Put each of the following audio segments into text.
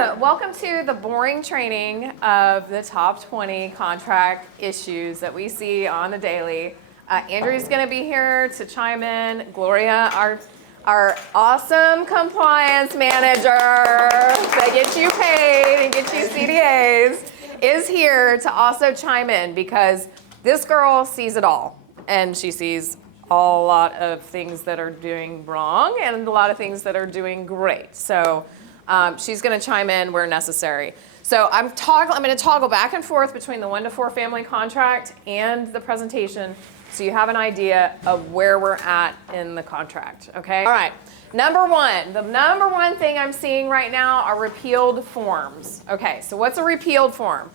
Welcome to the boring training of the top 20 contract issues that we see on the daily. Andrew's going to be here to chime in. Gloria, our awesome compliance manager that gets you paid and gets you CDAs, is here to also chime in because this girl sees it all. And she sees a lot of things that are doing wrong and a lot of things that are doing great. So she's going to chime in where necessary. So I'm going to toggle back and forth between the 1 to 4 family contract and the presentation so you have an idea of where we're at in the contract. Okay? All right. Number one, the number one thing I'm seeing right now are repealed forms. Okay, so what's a repealed form?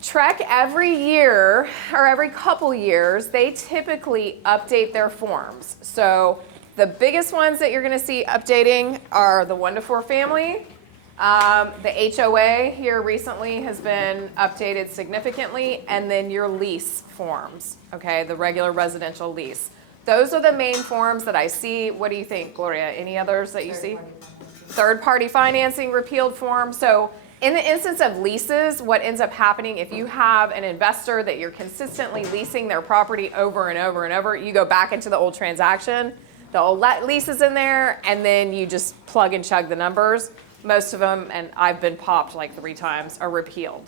Trek every year or every couple years, they typically update their forms. So the biggest ones that you're going to see updating are the 1 to 4 family. The HOA here recently has been updated significantly, and then your lease forms, okay, the regular residential lease. Those are the main forms that I see. What do you think, Gloria? Any others that you see? Third-party financing, repealed form. So in the instance of leases, what ends up happening if you have an investor that you're consistently leasing their property over and over and over, you go back into the old transaction, the old lease is in there, and then you just plug and chug the numbers. Most of them, and I've been popped like 3 times, are repealed.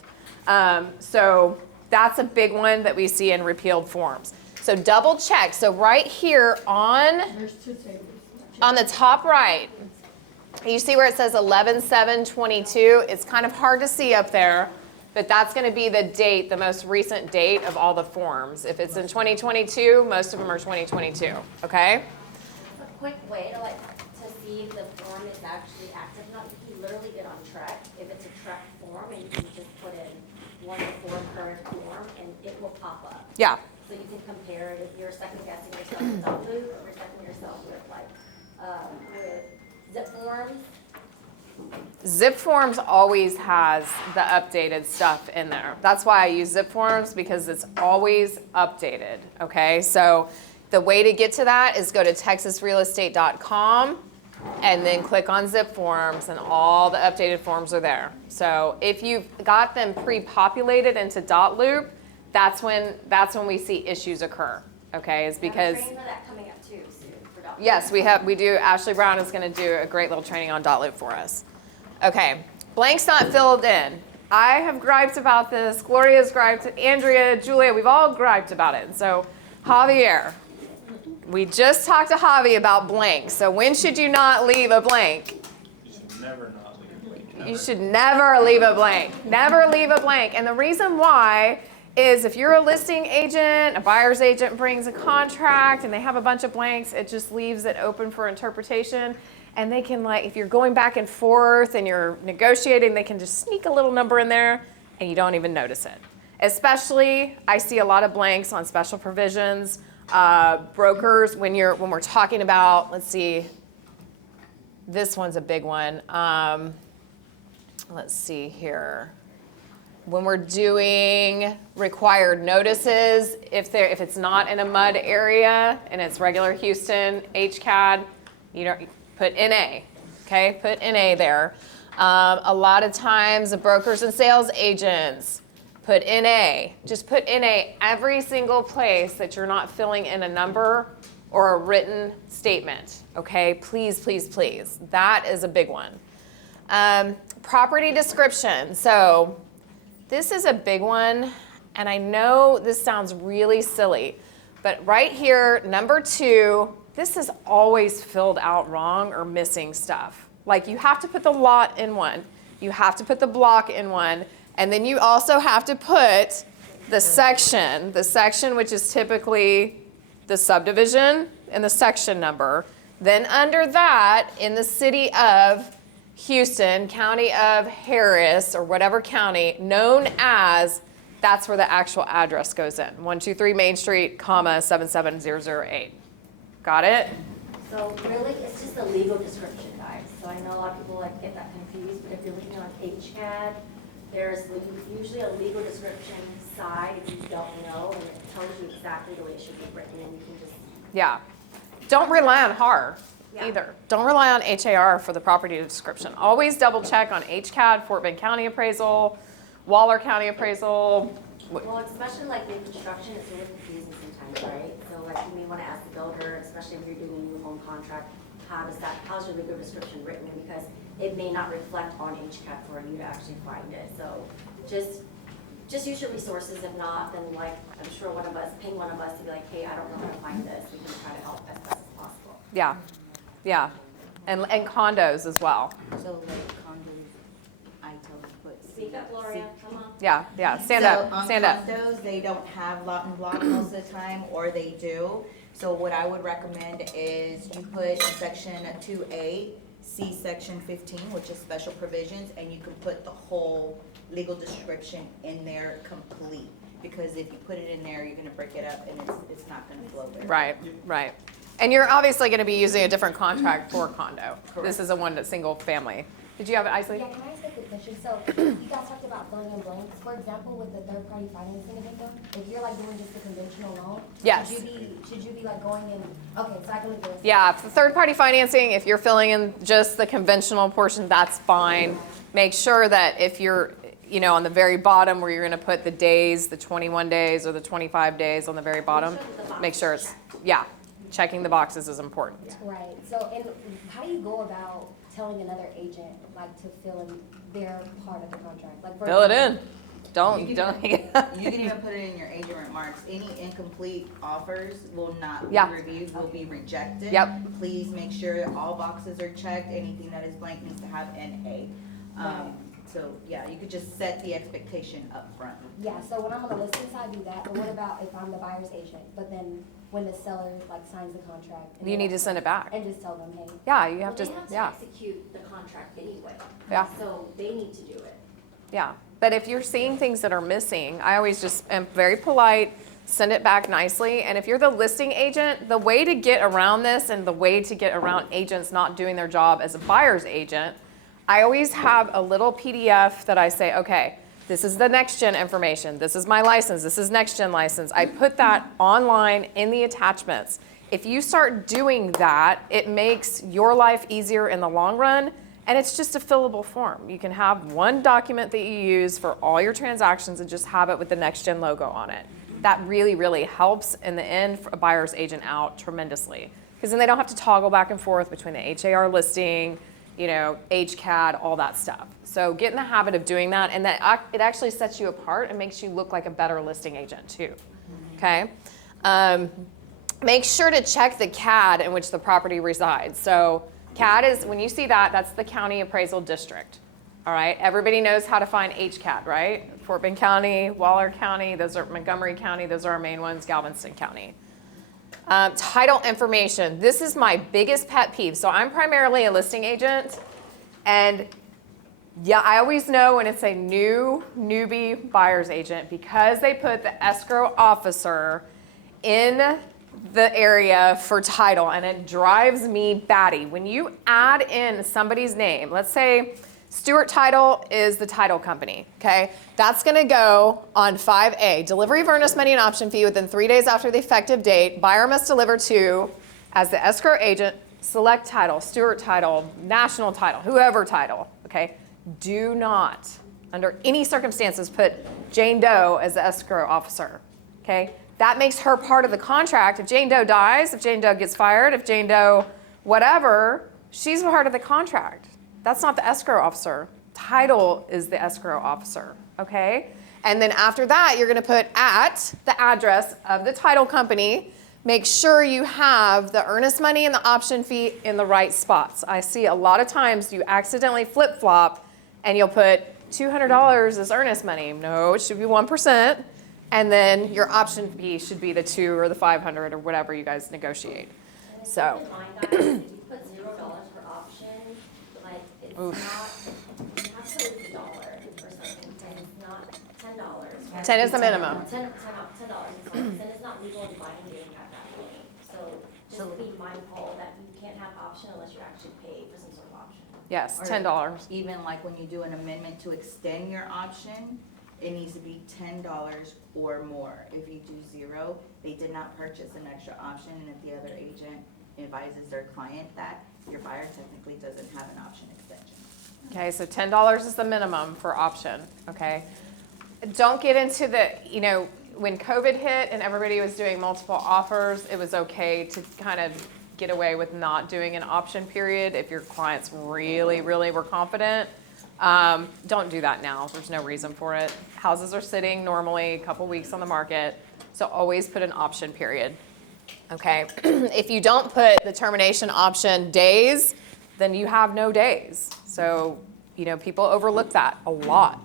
So that's a big one that we see in repealed forms. So double check. So right here on the top right, you see where it says 11/7/22. It's kind of hard to see up there, but that's going to be the date, the most recent date of all the forms. If it's in 2022, most of them are 2022. Okay? A quick way to see if the form is actually active or not, you can literally get on Trek. If it's a Trek form, and you can just put in 1 to 4 current form, and it will pop up. Yeah. So you can compare it if you're second guessing yourself with Dot Loop, or you're second yourself with with zip forms. Zip forms always has the updated stuff in there. That's why I use zip forms, because it's always updated. Okay, so the way to get to that is go to texasrealestate.com and then click on zip forms, and all the updated forms are there. So if you've got them pre-populated into Dot Loop, that's when we see issues occur. Okay, it's because training for that coming up too soon for Dot Loop. yes, we do. Ashley Brown is going to do a great little training on Dot Loop for us. Okay, blanks not filled in. I have griped about this. Gloria's griped. Andrea, Julia, we've all griped about it. So Javier, we just talked to Javi about blanks. So when should you not leave a blank? You should never not leave a blank. You should never leave a blank. Never leave a blank. And the reason why is if you're a listing agent, a buyer's agent brings a contract and they have a bunch of blanks, it just leaves it open for interpretation. And they can, if you're going back and forth and you're negotiating, they can just sneak a little number in there and you don't even notice it. Especially, I see a lot of blanks on special provisions. Brokers, when we're talking about, let's see, this one's a big one. Let's see here. When we're doing required notices, if it's not in a mud area and it's regular Houston HCAD, put NA. Okay, put NA there. A lot of times, the brokers and sales agents put NA. Just put NA every single place that you're not filling in a number or a written statement. Okay, please, please, please. That is a big one. Property description. So this is a big one, and I know this sounds really silly, but right here, number 2, this is always filled out wrong or missing stuff. Like you have to put the lot in one, you have to put the block in one, and then you also have to put the section which is typically the subdivision and the section number. Then under that, in the city of Houston, county of Harris, or whatever county, known as, that's where the actual address goes in. 123 Main Street, 77008. Got it? So really, it's just a legal description, guys. So I know a lot of people get that confused, but if you're looking on HCAD, there's usually a legal description side if you don't know, and it tells you exactly the way it should be written, and you can just... Yeah. Don't rely on HAR. Yeah. either. Don't rely on HAR for the property description. Always double check on HCAD, Fort Bend County appraisal, Waller County appraisal. Well, especially like new construction, it's really confusing sometimes, right? So like you may want to ask the builder, especially if you're doing a new home contract, how's your legal description written? Because it may not reflect on HCAD for you to actually find it. So just use your resources. If not, then like, I'm sure ping one of us to be like, hey, I don't know how to find this. We can try to help as best as possible. Yeah, yeah. And condos as well. So like condos, I tell them put. Speak up, Gloria, come on. Yeah, stand So up. on condos, they don't have lot and block most of the time, or they do. So what I would recommend is you put in section 2A, see section 15, which is special provisions, and you can put the whole legal description in there complete. Because if you put it in there, you're gonna break it up and it's not gonna flow very well. Right. And you're obviously going to be using a different contract for condo. Correct. This is a one that's single family. Did you have it, Isley? Yeah, can I ask a quick question? So you guys talked about filling in blanks. For example, with the third-party financing addendum, if you're like doing just a conventional loan, Yes. should you be like going in? Okay, so I can look at this. Yeah, for third-party financing, if you're filling in just the conventional portion, that's fine. Make sure that if you're, on the very bottom where you're going to put the days, the 21 days or the 25 days on the very bottom, make sure it's, checking the boxes is important. Right. So, and how do you go about telling another agent like to fill in their part of the contract? Like Fill it in. You Don't. can even put it in your agent remarks. Any incomplete offers will not be Yeah. reviewed, will be rejected. Yep. Please make sure all boxes are checked. Anything that is blank needs to have NA. So, yeah, you could just set the expectation up front. Yeah. So when I'm on the listing side, do that. But what about if I'm the buyer's agent? But then when the seller like signs the contract, and You they need to send it back. and just tell them, hey. Yeah, you have Well, to, they have to execute the contract anyway. Yeah. So they need to do it. Yeah. But if you're seeing things that are missing, I always just am very polite, send it back nicely. And if you're the listing agent, the way to get around this and the way to get around agents not doing their job as a buyer's agent, I always have a little PDF that I say, okay, this is the next gen information. This is my license. This is next gen license. I put that online in the attachments. If you start doing that, it makes your life easier in the long run. And it's just a fillable form. You can have one document that you use for all your transactions and just have it with the next gen logo on it. That really, really helps in the end for a buyer's agent out tremendously. Because then they don't have to toggle back and forth between the HAR listing, HCAD, all that stuff. So get in the habit of doing that, and that it actually sets you apart and makes you look like a better listing agent too. Okay? Make sure to check the CAD in which the property resides. So CAD is, when you see that, that's the county appraisal district. All right? Everybody knows how to find HCAD, right? Fort Bend County, Waller County, those are Montgomery County, those are our main ones, Galveston County. Title information. This is my biggest pet peeve. So I'm primarily a listing agent, and I always know when it's a newbie buyer's agent because they put the escrow officer in the area for title, and it drives me batty. When you add in somebody's name, let's say Stewart Title is the title company, okay? That's gonna go on 5A, delivery of earnest money and option fee within 3 days after the effective date. Buyer must deliver to, as the escrow agent, Select Title, Stewart Title, National Title, whoever title, okay? Do not, under any circumstances, put Jane Doe as the escrow officer, okay? That makes her part of the contract. If Jane Doe dies, if Jane Doe gets fired, if Jane Doe whatever, she's part of the contract. That's not the escrow officer. Title is the escrow officer, okay? And then after that, you're gonna put at the address of the title company. Make sure you have the earnest money and the option fee in the right spots. I see a lot of times you accidentally flip-flop and you'll put $200 as earnest money. No, it should be 1%. And then your option fee should be the 2 or the 500 or whatever you guys negotiate. So. Keep in mind, guys, if you put $0 for option, like, it's not, you have to lose $1 or something, and it's not $10. 10 is the minimum. $10, then it's not legal and binding at that point. So just be mindful that you can't have option unless you actually pay for some sort of option. Yes, Or $10. Even like when you do an amendment to extend your option, it needs to be $10 or more. If you do 0, they did not purchase an extra option, and if the other agent advises their client that your buyer technically doesn't have an option extension. Okay, so $10 is the minimum for option, okay? Don't get into the, when COVID hit and everybody was doing multiple offers, it was okay to kind of get away with not doing an option period if your clients really, really were confident. Don't do that now. There's no reason for it. Houses are sitting normally a couple weeks on the market, so always put an option period, okay? If you don't put the termination option days, then you have no days. So, people overlook that a lot.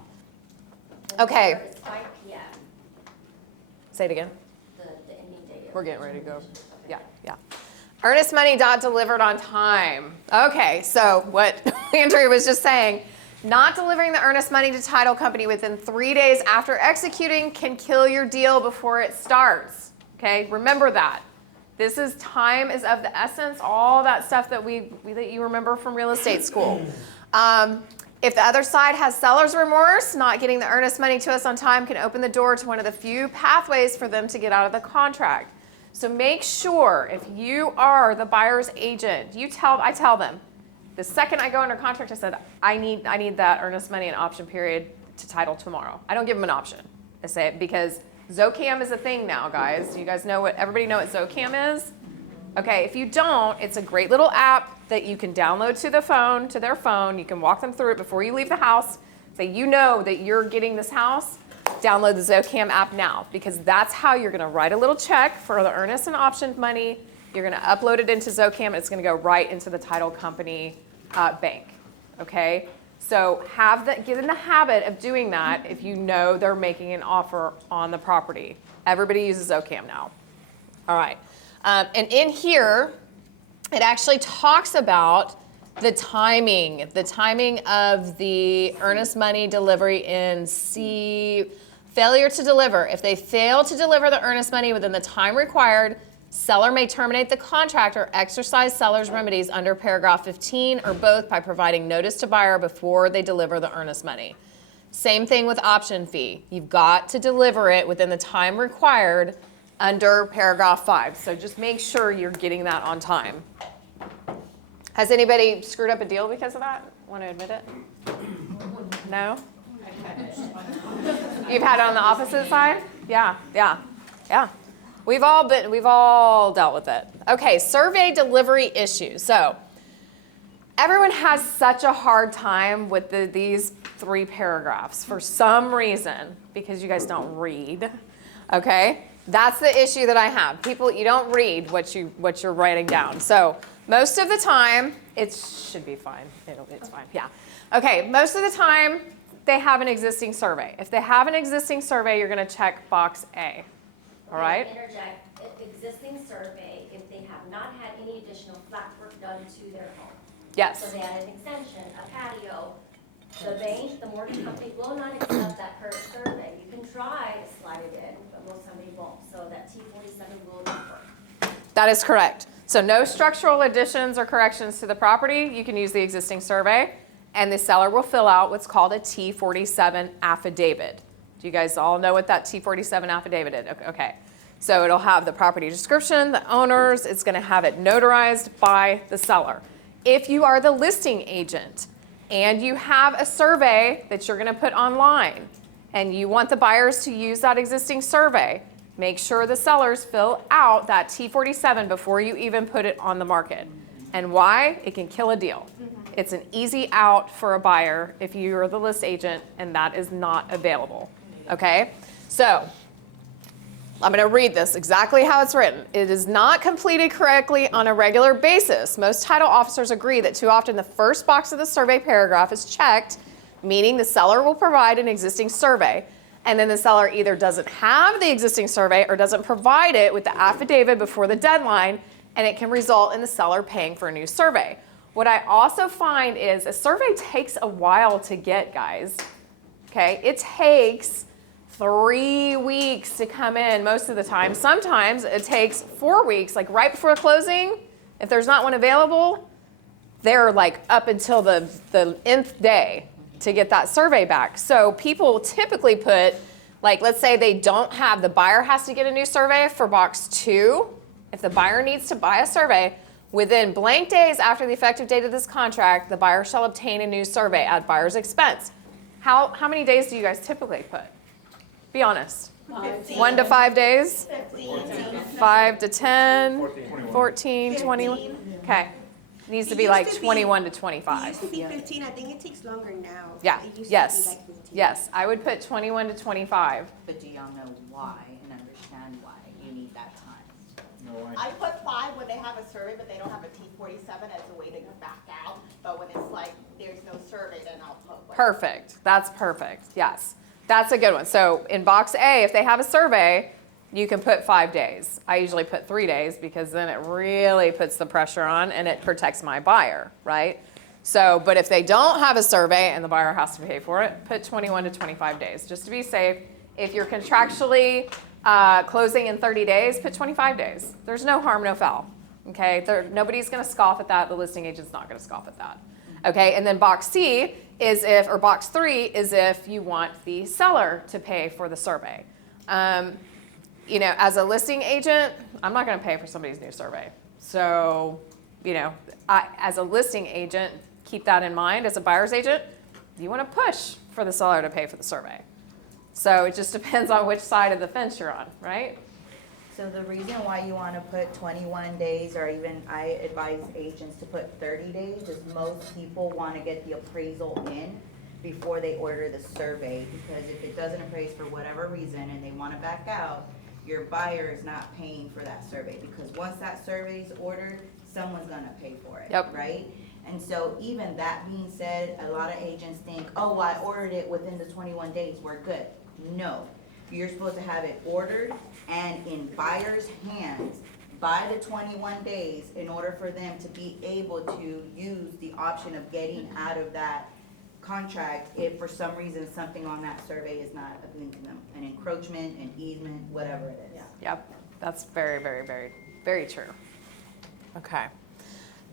Okay. It's 5 PM, Say it again. the ending date. We're getting ready to go. Yeah. Earnest money not delivered on time. Okay, so what Andrea was just saying, not delivering the earnest money to title company within 3 days after executing can kill your deal before it starts. Okay, remember that. This is time is of the essence, all that stuff that that you remember from real estate school. If the other side has seller's remorse, not getting the earnest money to us on time can open the door to one of the few pathways for them to get out of the contract. So make sure if you are the buyer's agent, I tell them, the second I go under contract, I said, I need that earnest money and option period to title tomorrow. I don't give them an option. I say it because Zocam is a thing now, guys. You guys know everybody know what Zocam is? Okay, if you don't, it's a great little app that you can download to their phone. You can walk them through it before you leave the house. Say, that you're getting this house, download the Zocam app now, because that's how you're gonna write a little check for the earnest and option money. You're gonna upload it into Zocam, and it's gonna go right into the title company bank, okay? So get in the habit of doing that if you know they're making an offer on the property. Everybody uses Zocam now. All right. And in here, it actually talks about the timing of the earnest money delivery in C, failure to deliver. If they fail to deliver the earnest money within the time required, seller may terminate the contract or exercise seller's remedies under paragraph 15 or both by providing notice to buyer before they deliver the earnest money. Same thing with option fee. You've got to deliver it within the time required under paragraph 5. So just make sure you're getting that on time. Has anybody screwed up a deal because of that? Want to admit it? No? You've had it on the opposite side? Yeah. We've all dealt with it. Okay, survey delivery issues. So everyone has such a hard time with these 3 paragraphs for some reason, because you guys don't read, okay? That's the issue that I have. People, you don't read what you're writing down. So most of the time, it should be fine. It's fine, yeah. Okay, most of the time, they have an existing survey. If they have an existing survey, you're gonna check box A, all right? Interject, existing survey if they have not had any additional flat work done to their home. Yes. So they had an extension, a patio. The bank, the mortgage company will not accept that current survey. You can try to slide it in, but most somebody won't. So that T47 will not work. That is correct. So no structural additions or corrections to the property. You can use the existing survey, and the seller will fill out what's called a T47 affidavit. Do you guys all know what that T47 affidavit is? Okay. So it'll have the property description, the owners. It's going to have it notarized by the seller. If you are the listing agent and you have a survey that you're going to put online and you want the buyers to use that existing survey, make sure the sellers fill out that T47 before you even put it on the market. And why? It can kill a deal. It's an easy out for a buyer if you're the list agent and that is not available. Okay? So I'm going to read this exactly how it's written. It is not completed correctly on a regular basis. Most title officers agree that too often the first box of the survey paragraph is checked, meaning the seller will provide an existing survey. And then the seller either doesn't have the existing survey or doesn't provide it with the affidavit before the deadline, and it can result in the seller paying for a new survey. What I also find is a survey takes a while to get, guys. Okay, it takes 3 weeks to come in most of the time. Sometimes it takes 4 weeks, like right before closing. If there's not one available, they're like up until the nth day to get that survey back. So people typically put, like, let's say they don't have, the buyer has to get a new survey for box 2. If the buyer needs to buy a survey, Within blank days after the effective date of this contract, the buyer shall obtain a new survey at buyer's expense. How many days do you guys typically put? Be honest. 1 to 5 days? 5 to 10? 14, 20? Okay. Needs to be like 21 to It 25. used to be 15. I think it takes longer now. Yeah, It used to yes, be like 15. yes. I would put 21 to 25. But do y'all know why and understand why you need that time? No, I put 5 when they have a survey, but they don't have a T47 as a way to back out. But when it's like, there's no survey, then I'll put what. Perfect. That's perfect. Yes. That's a good one. So in box A, if they have a survey, you can put 5 days. I usually put 3 days because then it really puts the pressure on and it protects my buyer, right? So, but if they don't have a survey and the buyer has to pay for it, put 21 to 25 days just to be safe. If you're contractually closing in 30 days, put 25 days. There's no harm, no foul. Okay, nobody's going to scoff at that. The listing agent's not going to scoff at that. Okay, and then box C is if, or box 3 is if you want the seller to pay for the survey. You know, as a listing agent, I'm not going to pay for somebody's new survey. So, you know, as a listing agent, keep that in mind. As a buyer's agent, you want to push for the seller to pay for the survey. So it just depends on which side of the fence you're on, right? So the reason why you want to put 21 days, or even I advise agents to put 30 days, is most people want to get the appraisal in before they order the survey. Because if it doesn't appraise for whatever reason and they want to back out, your buyer is not paying for that survey. Because once that survey is ordered, someone's going to pay for it, Yep. right? And so even that being said, a lot of agents think, oh, I ordered it within the 21 days, we're good. No. You're supposed to have it ordered and in buyer's hands by the 21 days in order for them to be able to use the option of getting out of that contract if for some reason something on that survey is not appealing to them. An encroachment, an easement, whatever it is. Yep, that's very, very, very, very true. Okay.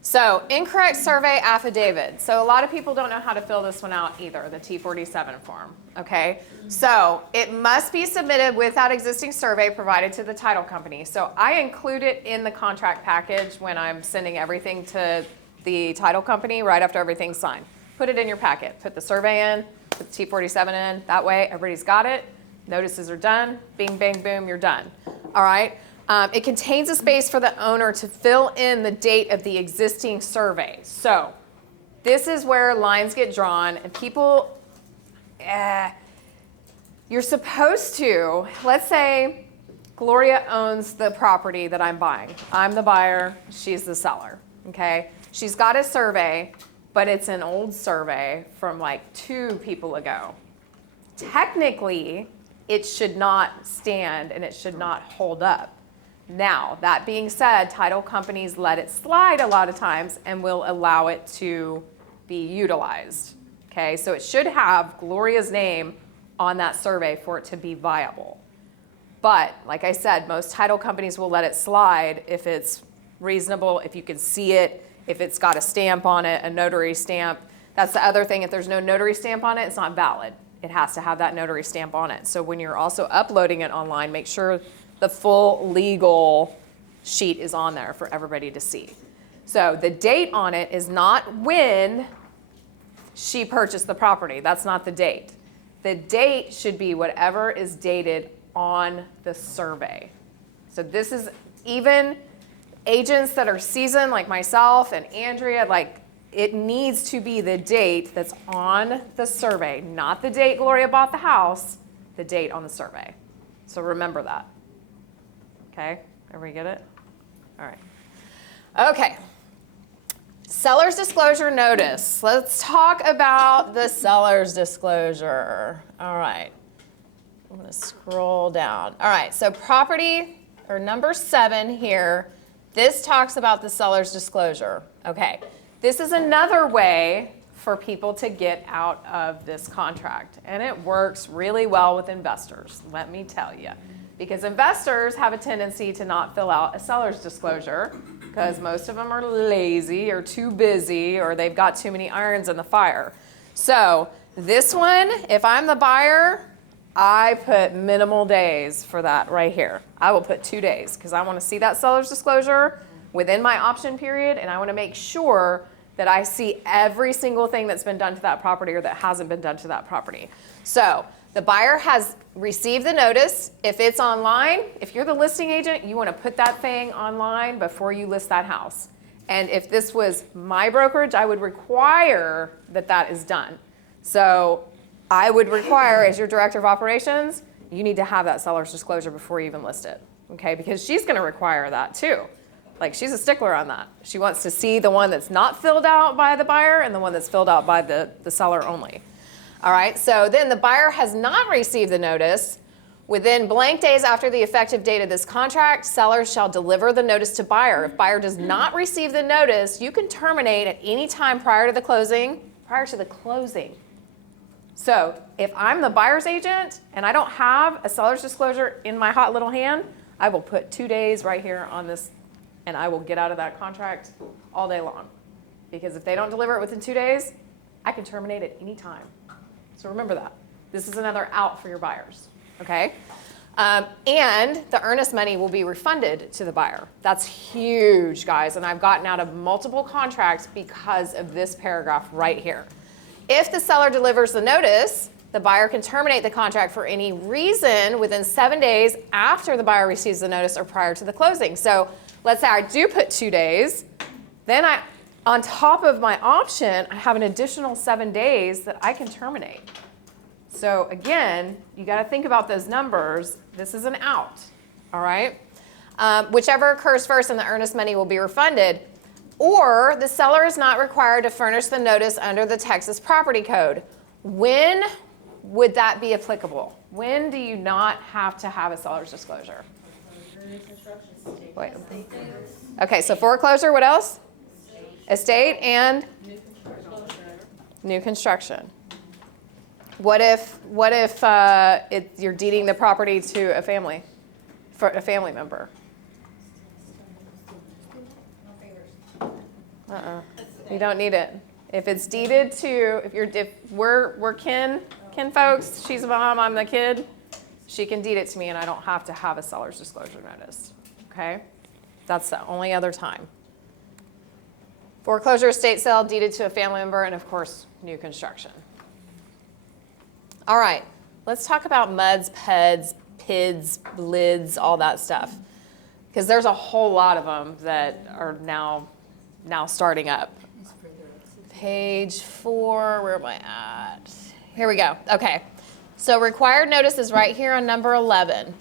So incorrect survey affidavit. So a lot of people don't know how to fill this one out either, the T47 form, okay? So it must be submitted with that existing survey provided to the title company. So I include it in the contract package when I'm sending everything to the title company right after everything's signed. Put it in your packet. Put the survey in, put the T47 in. That way everybody's got it. Notices are done. Bing, bang, boom, you're done. All right? It contains a space for the owner to fill in the date of the existing survey. So this is where lines get drawn and people, you're supposed to, let's say Gloria owns the property that I'm buying. I'm the buyer, she's the seller, okay? She's got a survey, but it's an old survey from like 2 people ago. Technically, it should not stand and it should not hold up. Now, that being said, title companies let it slide a lot of times and will allow it to be utilized. Okay, so it should have Gloria's name on that survey for it to be viable. But like I said, most title companies will let it slide if it's reasonable, if you can see it, if it's got a stamp on it, a notary stamp. That's the other thing. If there's no notary stamp on it, it's not valid. It has to have that notary stamp on it. So when you're also uploading it online, make sure the full legal sheet is on there for everybody to see. So the date on it is not when she purchased the property. That's not the date. The date should be whatever is dated on the survey. So this is even agents that are seasoned like myself and Andrea, like it needs to be the date that's on the survey, not the date Gloria bought the house, the date on the survey. So remember that. Okay, everybody get it? All right. Okay. Seller's disclosure notice. Let's talk about the seller's disclosure. All right. I'm going to scroll down. All right, so property, or number 7 here, this talks about the seller's disclosure. Okay, this is another way for people to get out of this contract, and it works really well with investors, let me tell you. Because investors have a tendency to not fill out a seller's disclosure because most of them are lazy or too busy or they've got too many irons in the fire. So this one, if I'm the buyer, I put minimal days for that right here. I will put 2 days because I want to see that seller's disclosure. within my option period, and I want to make sure that I see every single thing that's been done to that property or that hasn't been done to that property. So the buyer has received the notice. If it's online, if you're the listing agent, you want to put that thing online before you list that house. And if this was my brokerage, I would require that that is done. So I would require, as your director of operations, you need to have that seller's disclosure before you even list it, okay? Because she's going to require that too. Like, she's a stickler on that. She wants to see the one that's not filled out by the buyer and the one that's filled out by the seller only. All right, so then the buyer has not received the notice. Within blank days after the effective date of this contract, seller shall deliver the notice to buyer. If buyer does not receive the notice, you can terminate at any time prior to the closing. So if I'm the buyer's agent and I don't have a seller's disclosure in my hot little hand, I will put 2 days right here on this, and I will get out of that contract all day long. Because if they don't deliver it within 2 days, I can terminate at any time. So remember that. This is another out for your buyers, okay? And the earnest money will be refunded to the buyer. That's huge, guys, and I've gotten out of multiple contracts because of this paragraph right here. If the seller delivers the notice, the buyer can terminate the contract for any reason within 7 days after the buyer receives the notice or prior to the closing. So let's say I do put 2 days, then on top of my option, I have an additional 7 days that I can terminate. So again, you got to think about those numbers. This is an out, all right? Whichever occurs first and the earnest money will be refunded, or the seller is not required to furnish the notice under the Texas Property Code. When would that be applicable? When do you not have to have a seller's disclosure? Wait. Okay, so foreclosure, what else? Estate and new construction. What if you're deeding the property to a family, for a family member? You don't need it. If it's deeded to, if we're kin folks, she's a mom, I'm the kid, she can deed it to me and I don't have to have a seller's disclosure notice, okay? That's the only other time. Foreclosure, estate sale, deeded to a family member, and of course, new construction. All right, let's talk about MUDs, PEDs, PIDs, LIDs, all that stuff. Because there's a whole lot of them that are now starting up. Page 4, where am I at? Here we go. Okay, so required notice is right here on number 11.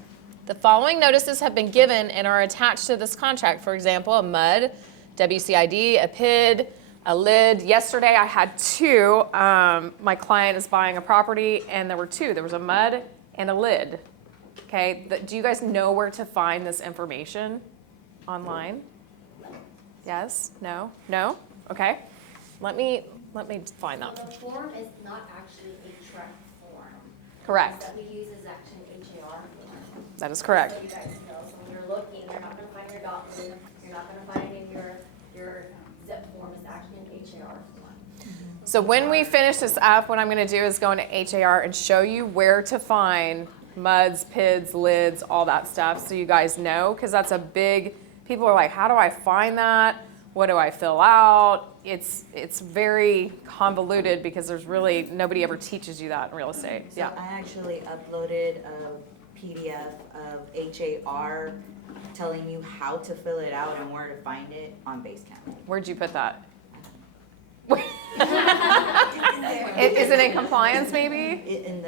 The following notices have been given and are attached to this contract. For example, a MUD, WCID, a PID, a LID. Yesterday I had 2. My client is buying a property and there were 2. There was a MUD and a LID. Okay, do you guys know where to find this information online? Yes? No? No? Okay. Let me find that. So the form is not actually a track form. Correct. That we use is actually an HAR form. That is correct. So you guys know, so when you're looking, you're not gonna find your document, you're not gonna find it in your zip form, it's actually an HAR form. So when we finish this up, what I'm going to do is go into HAR and show you where to find MUDs, PIDs, LIDs, all that stuff, so you guys know, because that's a big, people are like, how do I find that? What do I fill out? It's very convoluted because there's really, nobody ever teaches you that in real estate. So Yeah. I actually uploaded a PDF of HAR telling you how to fill it out and where to find it on Basecamp. Where'd you put that? Is it in compliance maybe? In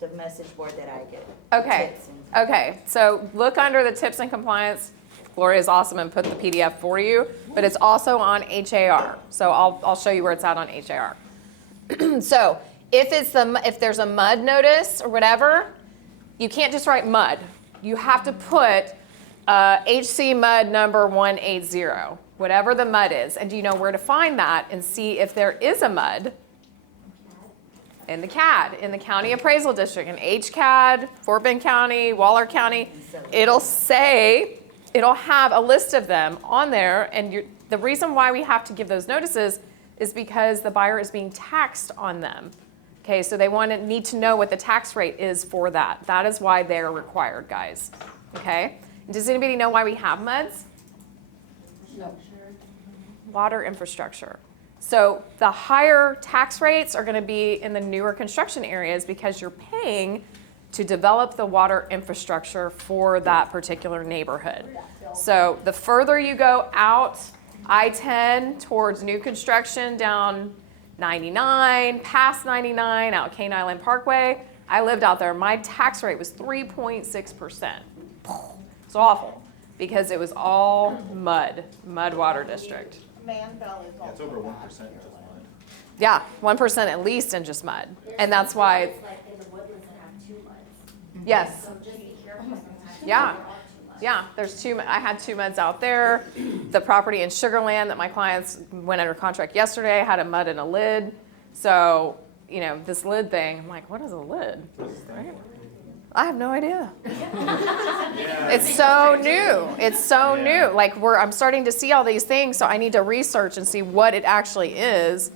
the message board that I get. Okay. Tips and- Okay, so look under the tips and compliance. Gloria's awesome and put the PDF for you, but it's also on HAR. So I'll show you where it's at on HAR. So if there's a MUD notice or whatever, you can't just write MUD. You have to put HC MUD number 180, whatever the MUD is. And do you know where to find that and see if there is a MUD? In the CAD, in the County Appraisal District, in HCAD, Fort Bend County, Waller County. It'll have a list of them on there, and the reason why we have to give those notices is because the buyer is being taxed on them. Okay, so they need to know what the tax rate is for that. That is why they're required, guys. Okay, does anybody know why we have MUDs? Water infrastructure. So the higher tax rates are gonna be in the newer construction areas because you're paying to develop the water infrastructure for that particular neighborhood. So the further you go out, I-10 towards new construction down 99, past 99, out Cane Island Parkway, I lived out there. My tax rate was 3.6%. It's awful because it was all mud water district. Manville is Yeah, it's also over bad 1% here, just like- mine. Yeah, 1% at least in just mud. There's And that's some why, places, like in the woodlands that have 2 muds. yes. So just be careful sometimes. Yeah. There are 2 muds. Yeah, I had 2 muds out there. The property in Sugarland that my clients went under contract yesterday had a mud and a lid. So, you know, this lid thing, I'm like, what is a lid? Right? I have no idea. Yeah. It's so new. It's so Yeah. new. Like I'm starting to see all these things, so I need to research and see what it actually is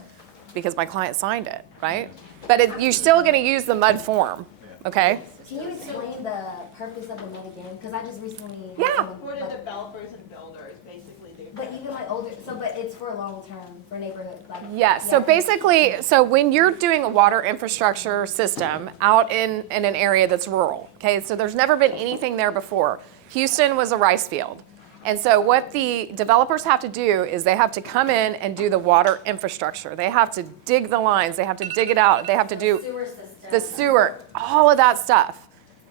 because my client signed it, right? But you're still going to use the mud form, okay? Can you explain the purpose of the mud again? Because I just recently. Yeah. For the developers and builders, basically, But even like older, but it's for long term, for neighborhood, like. Yes, so basically, so when you're doing a water infrastructure system out in an area that's rural, okay, so there's never been anything there before. Houston was a rice field. And so what the developers have to do is they have to come in and do the water infrastructure. They have to dig the lines, they have to dig it out, they have to do Sewer system. the sewer, all of that stuff.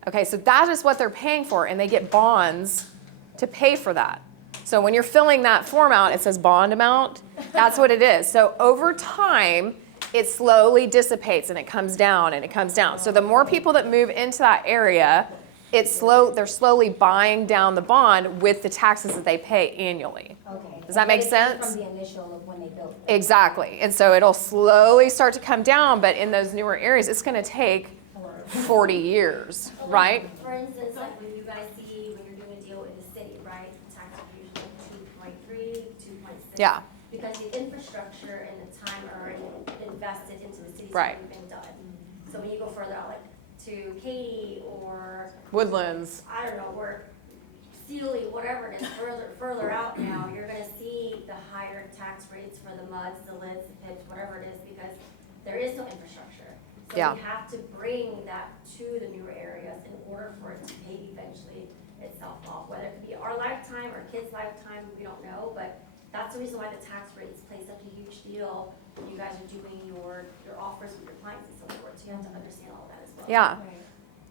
Okay, so that is what they're paying for, and they get bonds to pay for that. So when you're filling that form out, it says bond amount. That's what it is. So over time, it slowly dissipates and it comes down and it comes down. So the more people that move into that area, they're slowly buying down the bond with the taxes that they pay annually. Okay. Does that make But it's sense? From the initial of when they built it. Exactly. And so it'll slowly start to come down, but in those newer areas, it's going to take 40 years, right? For instance, like when you guys see, when you're doing a deal in the city, right, tax are usually 2.3, 2.6. Yeah. Because the infrastructure and the time already invested into the city's Right. already been done. So when you go further out, like to Katy or, Woodlands. I don't know, where Sealy, whatever it is, further out now, you're gonna see the higher tax rates for the muds, the lids, the pips, whatever it is, because there is no infrastructure. So Yeah. we have to bring that to the newer areas in order for it to pay eventually itself off, whether it could be our lifetime or kids' lifetime, we don't know, but that's the reason why the tax rates play such a huge deal when you guys are doing your offers with your clients and so forth, so you have to understand all that as well. Yeah. Right.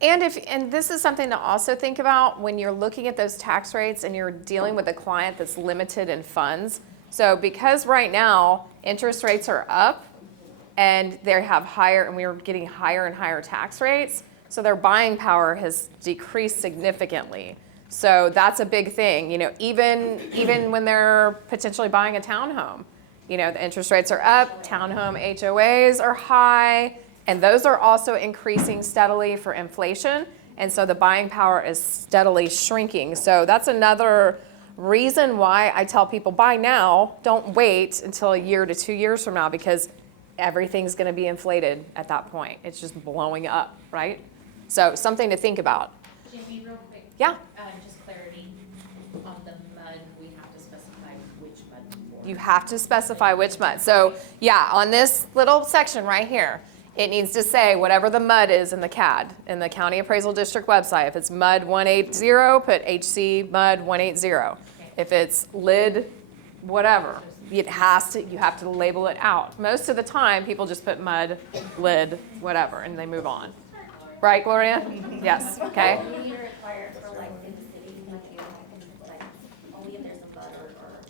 And this is something to also think about when you're looking at those tax rates and you're dealing with a client that's limited in funds. So because right now interest rates are up and they have higher, and we are getting higher and higher tax rates, so their buying power has decreased significantly. So that's a big thing, you know, even when they're potentially buying a townhome, you know, the interest rates are up, townhome HOAs are high, and those are also increasing steadily for inflation. And so the buying power is steadily shrinking. So that's another reason why I tell people buy now, don't wait until a year to 2 years from now, because everything's going to be inflated at that point. It's just blowing up, right? So something to think about. Jamie, real quick. Yeah. Just clarity on the mud, we have to specify which mud for. You have to specify which mud. So yeah, on this little section right here, it needs to say whatever the mud is in the CAD, in the County Appraisal District website. If it's mud 180, put HC mud 180. If it's lid, whatever, you have to label it out. Most of the time, people just put mud, lid, whatever, and they move on. Right, Gloria? Yes, okay. We need to require for like in the city, like only if there's a mud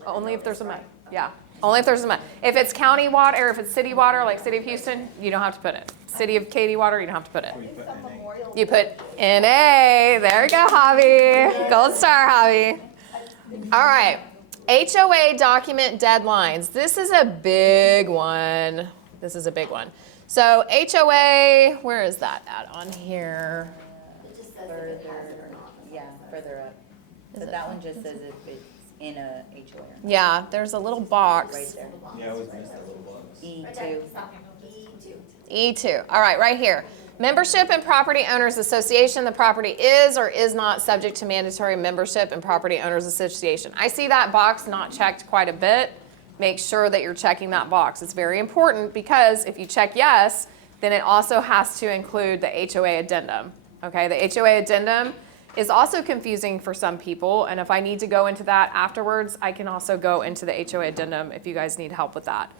or. Only if there's a mud, yeah. Only if there's a mud. If it's county water, or if it's city water, like City of Houston, you don't have to put it. City of Katy water, you don't have to put it. Some memorial. You put NA, there you go, Javi. Gold star, Javi. All right, HOA document deadlines. This is a big one. This is a big one. So HOA, where is that at on here? It just says if it has it or not. Yeah, further up. Is So it- that one just says if it's in a HOA or not. Yeah, there's a little Right box. there. Yeah, I always miss that little box. E2. E2. E2. All right, right here. Membership in Property Owners Association, the property is or is not subject to mandatory membership in Property Owners Association. I see that box not checked quite a bit. Make sure that you're checking that box. It's very important because if you check yes, then it also has to include the HOA addendum. Okay, the HOA addendum is also confusing for some people, and if I need to go into that afterwards, I can also go into the HOA addendum if you guys need help with that.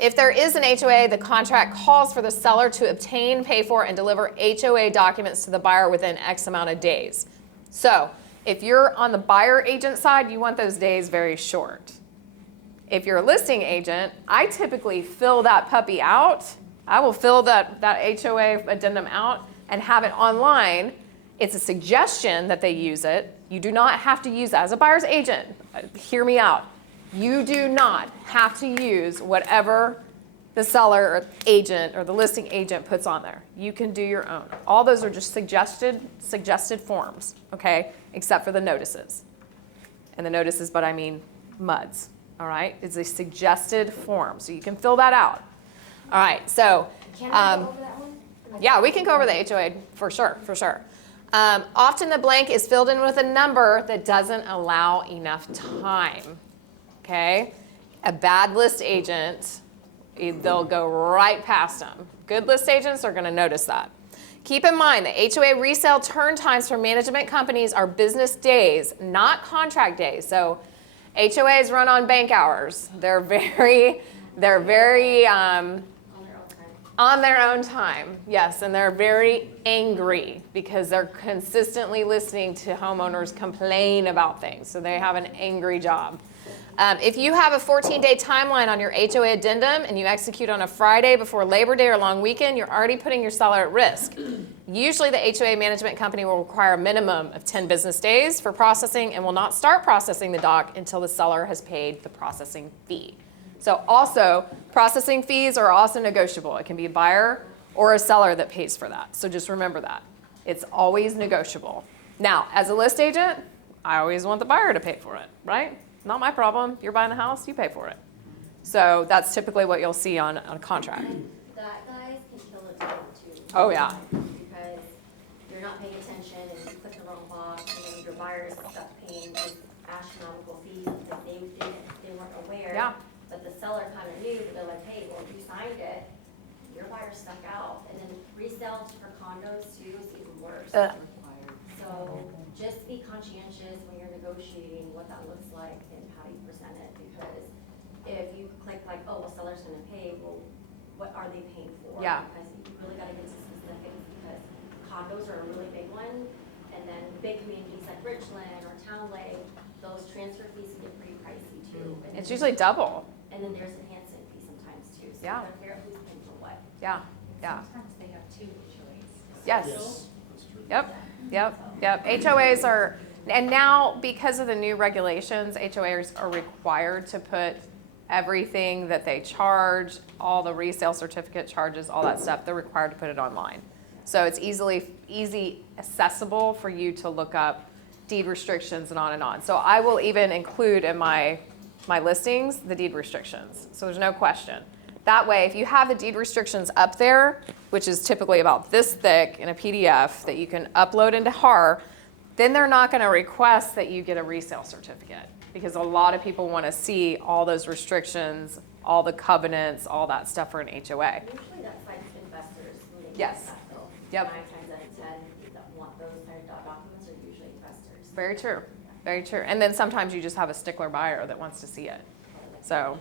If there is an HOA, the contract calls for the seller to obtain, pay for, and deliver HOA documents to the buyer within X amount of days. So if you're on the buyer agent side, you want those days very short. If you're a listing agent, I typically fill that puppy out. I will fill that HOA addendum out and have it online. It's a suggestion that they use it. You do not have to use it as a buyer's agent. Hear me out. You do not have to use whatever the seller or agent or the listing agent puts on there. You can do your own. All those are just suggested forms, okay, except for the notices. And the notices, but I mean MUDs, all right? It's a suggested form, so you can fill that out. All right, so Can I go over that one? yeah, we can go over the HOA for sure, for sure. Often the blank is filled in with a number that doesn't allow enough time, okay? A bad list agent, they'll go right past them. Good list agents are gonna notice that. Keep in mind that HOA resale turn times for management companies are business days, not contract days. So HOAs run on bank hours. They're very on their own time, yes, and they're very angry because they're consistently listening to homeowners complain about things, so they have an angry job. If you have a 14-day timeline on your HOA addendum and you execute on a Friday before Labor Day or long weekend, you're already putting your seller at risk. Usually the HOA management company will require a minimum of 10 business days for processing and will not start processing the doc until the seller has paid the processing fee. So also, processing fees are also negotiable. It can be a buyer or a seller that pays for that. So just remember that. It's always negotiable. Now, as a list agent, I always want the buyer to pay for it, right? Not my problem. You're buying the house, you pay for it. So that's typically what you'll see on a contract. That, guys, can kill a deal too. Oh, yeah. Because you're not paying attention and you click the wrong box and then your buyer's stuck paying these astronomical fees because they weren't aware. Yeah. But the seller kind of knew, but they're like, hey, well, you signed it, your buyer stuck out. And then resales for condos too is even worse. So just be conscientious when you're negotiating what that looks like and how you present it. Because if you click like, oh, well, seller's gonna pay, well, what are they paying for? Yeah. Because you really gotta get to specifics because condos are a really big one. And then big communities like Richland or Town Lake, those transfer fees can get pretty pricey too. And It's then- usually double. And then there's enhancement fee sometimes too. So Yeah. you gotta figure out who's paying for what. Yeah, yeah. Sometimes they have two HOAs. Yes. Yep. HOAs are, and now because of the new regulations, HOAs are required to put everything that they charge, all the resale certificate charges, all that stuff, they're required to put it online. So it's easy accessible for you to look up deed restrictions and on and on. So I will even include in my listings the deed restrictions. So there's no question. That way, if you have the deed restrictions up there, which is typically about this thick in a PDF that you can upload into HAR, then they're not going to request that you get a resale certificate because a lot of people want to see all those restrictions, all the covenants, all that stuff for an HOA. Usually that's like investors when they Yes. get that though. Yep. 9 times out of 10, people that want those kind of documents are usually investors. Very true. Very true. And then sometimes you just have a stickler buyer that wants to see it. So,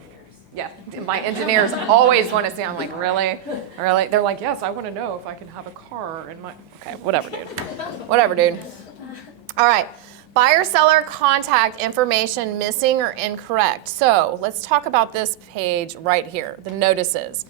yeah, my engineers always want to see. I'm like, really? Really? They're like, yes, I want to know if I can have a car in my, okay, whatever, dude. Whatever, dude. All right. Buyer-seller contact information missing or incorrect. So let's talk about this page right here, the notices.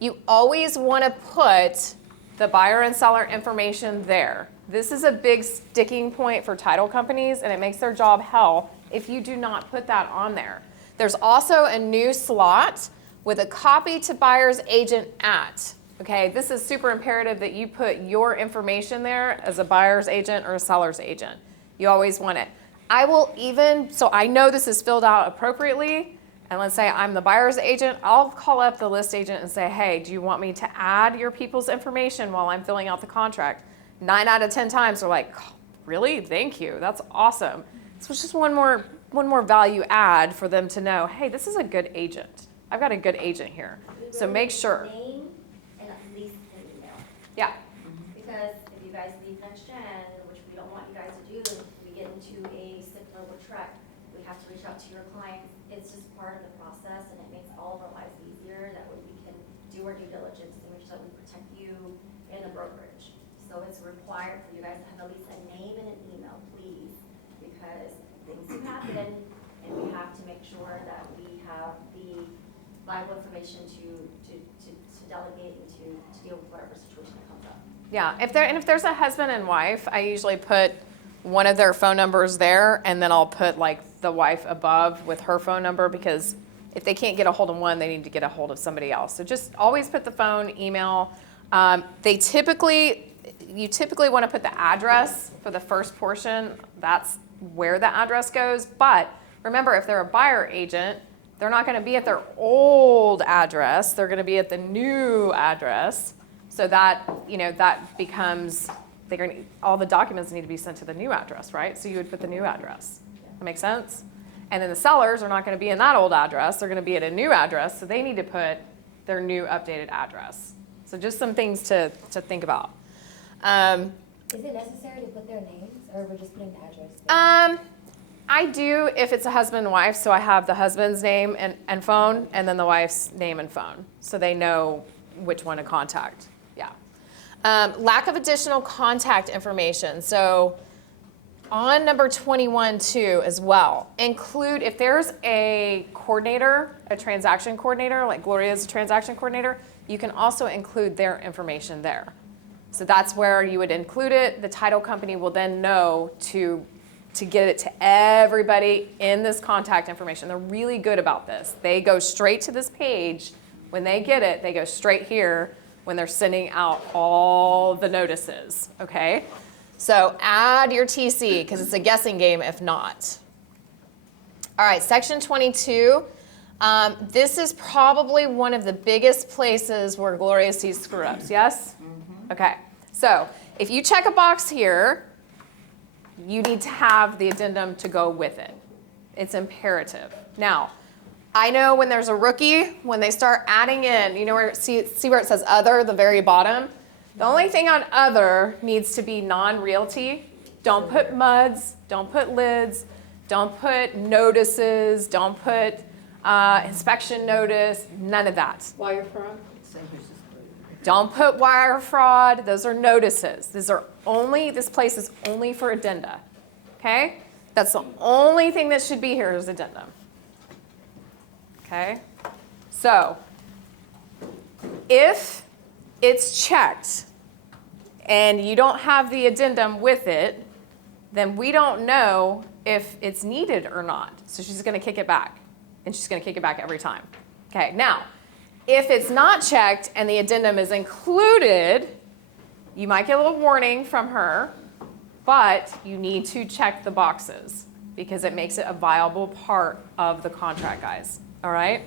You always want to put the buyer and seller information there. This is a big sticking point for title companies, and it makes their job hell if you do not put that on there. There's also a new slot with a copy to buyer's agent at. Okay, this is super imperative that you put your information there as a buyer's agent or a seller's agent. You always want it. I will even, so I know this is filled out appropriately, And let's say I'm the buyer's agent, I'll call up the list agent and say, hey, do you want me to add your people's information while I'm filling out the contract? 9 out of 10 times they're like, really? Thank you. That's awesome. So it's just one more value add for them to know, hey, this is a good agent. I've got a good agent here. So make sure. Name and at least an email. Yeah. Because if you guys leave next gen, which we don't want you guys to do, if we get into a stickler with truck, we have to reach out to your clients. It's just part of the process, and it makes all of our lives easier. That way we can do our due diligence and make sure that we protect you in the brokerage. So it's required for you guys to have at least a name and an email, please, because things do happen, and we have to make sure that we have the vital information to delegate and to deal with whatever situation that comes up. Yeah, if there's a husband and wife, I usually put one of their phone numbers there, and then I'll put like the wife above with her phone number, because if they can't get a hold of one, they need to get a hold of somebody else. So just always put the phone, email. You typically want to put the address for the first portion. That's where the address goes. But remember, if they're a buyer agent, they're not going to be at their old address. They're going to be at the new address. So that, that becomes, all the documents need to be sent to the new address, right? So you would put the new address. That makes sense? And then the sellers are not going to be in that old address. They're going to be at a new address. So they need to put their new updated address. So just some things to think about. Is it necessary to put their names, or we're just putting the address? I do if it's a husband and wife, so I have the husband's name and phone, and then the wife's name and phone, so they know which one to contact. Yeah. Lack of additional contact information. So on number 21 too as well, include, if there's a coordinator, a transaction coordinator, like Gloria's a transaction coordinator, you can also include their information there. So that's where you would include it. The title company will then know to get it to everybody in this contact information. They're really good about this. They go straight to this page. When they get it, they go straight here when they're sending out all the notices, okay? So add your TC, because it's a guessing game if not. All right, section 22. This is probably one of the biggest places where Gloria sees screw-ups, yes? Okay, so if you check a box here, you need to have the addendum to go with it. It's imperative. Now, I know when there's a rookie, when they start adding in, see where it says other, the very bottom? The only thing on other needs to be non-realty. Don't put MUDs, don't put lids, don't put notices, don't put inspection notice, none of that. Wire fraud? Don't put wire fraud. Those are notices. This place is only for addenda. Okay? That's the only thing that should be here is addendum. Okay? So, if it's checked and you don't have the addendum with it, then we don't know if it's needed or not. So she's going to kick it back. And she's going to kick it back every time. Okay, now, if it's not checked and the addendum is included, you might get a little warning from her, but you need to check the boxes because it makes it a viable part of the contract, guys. All right?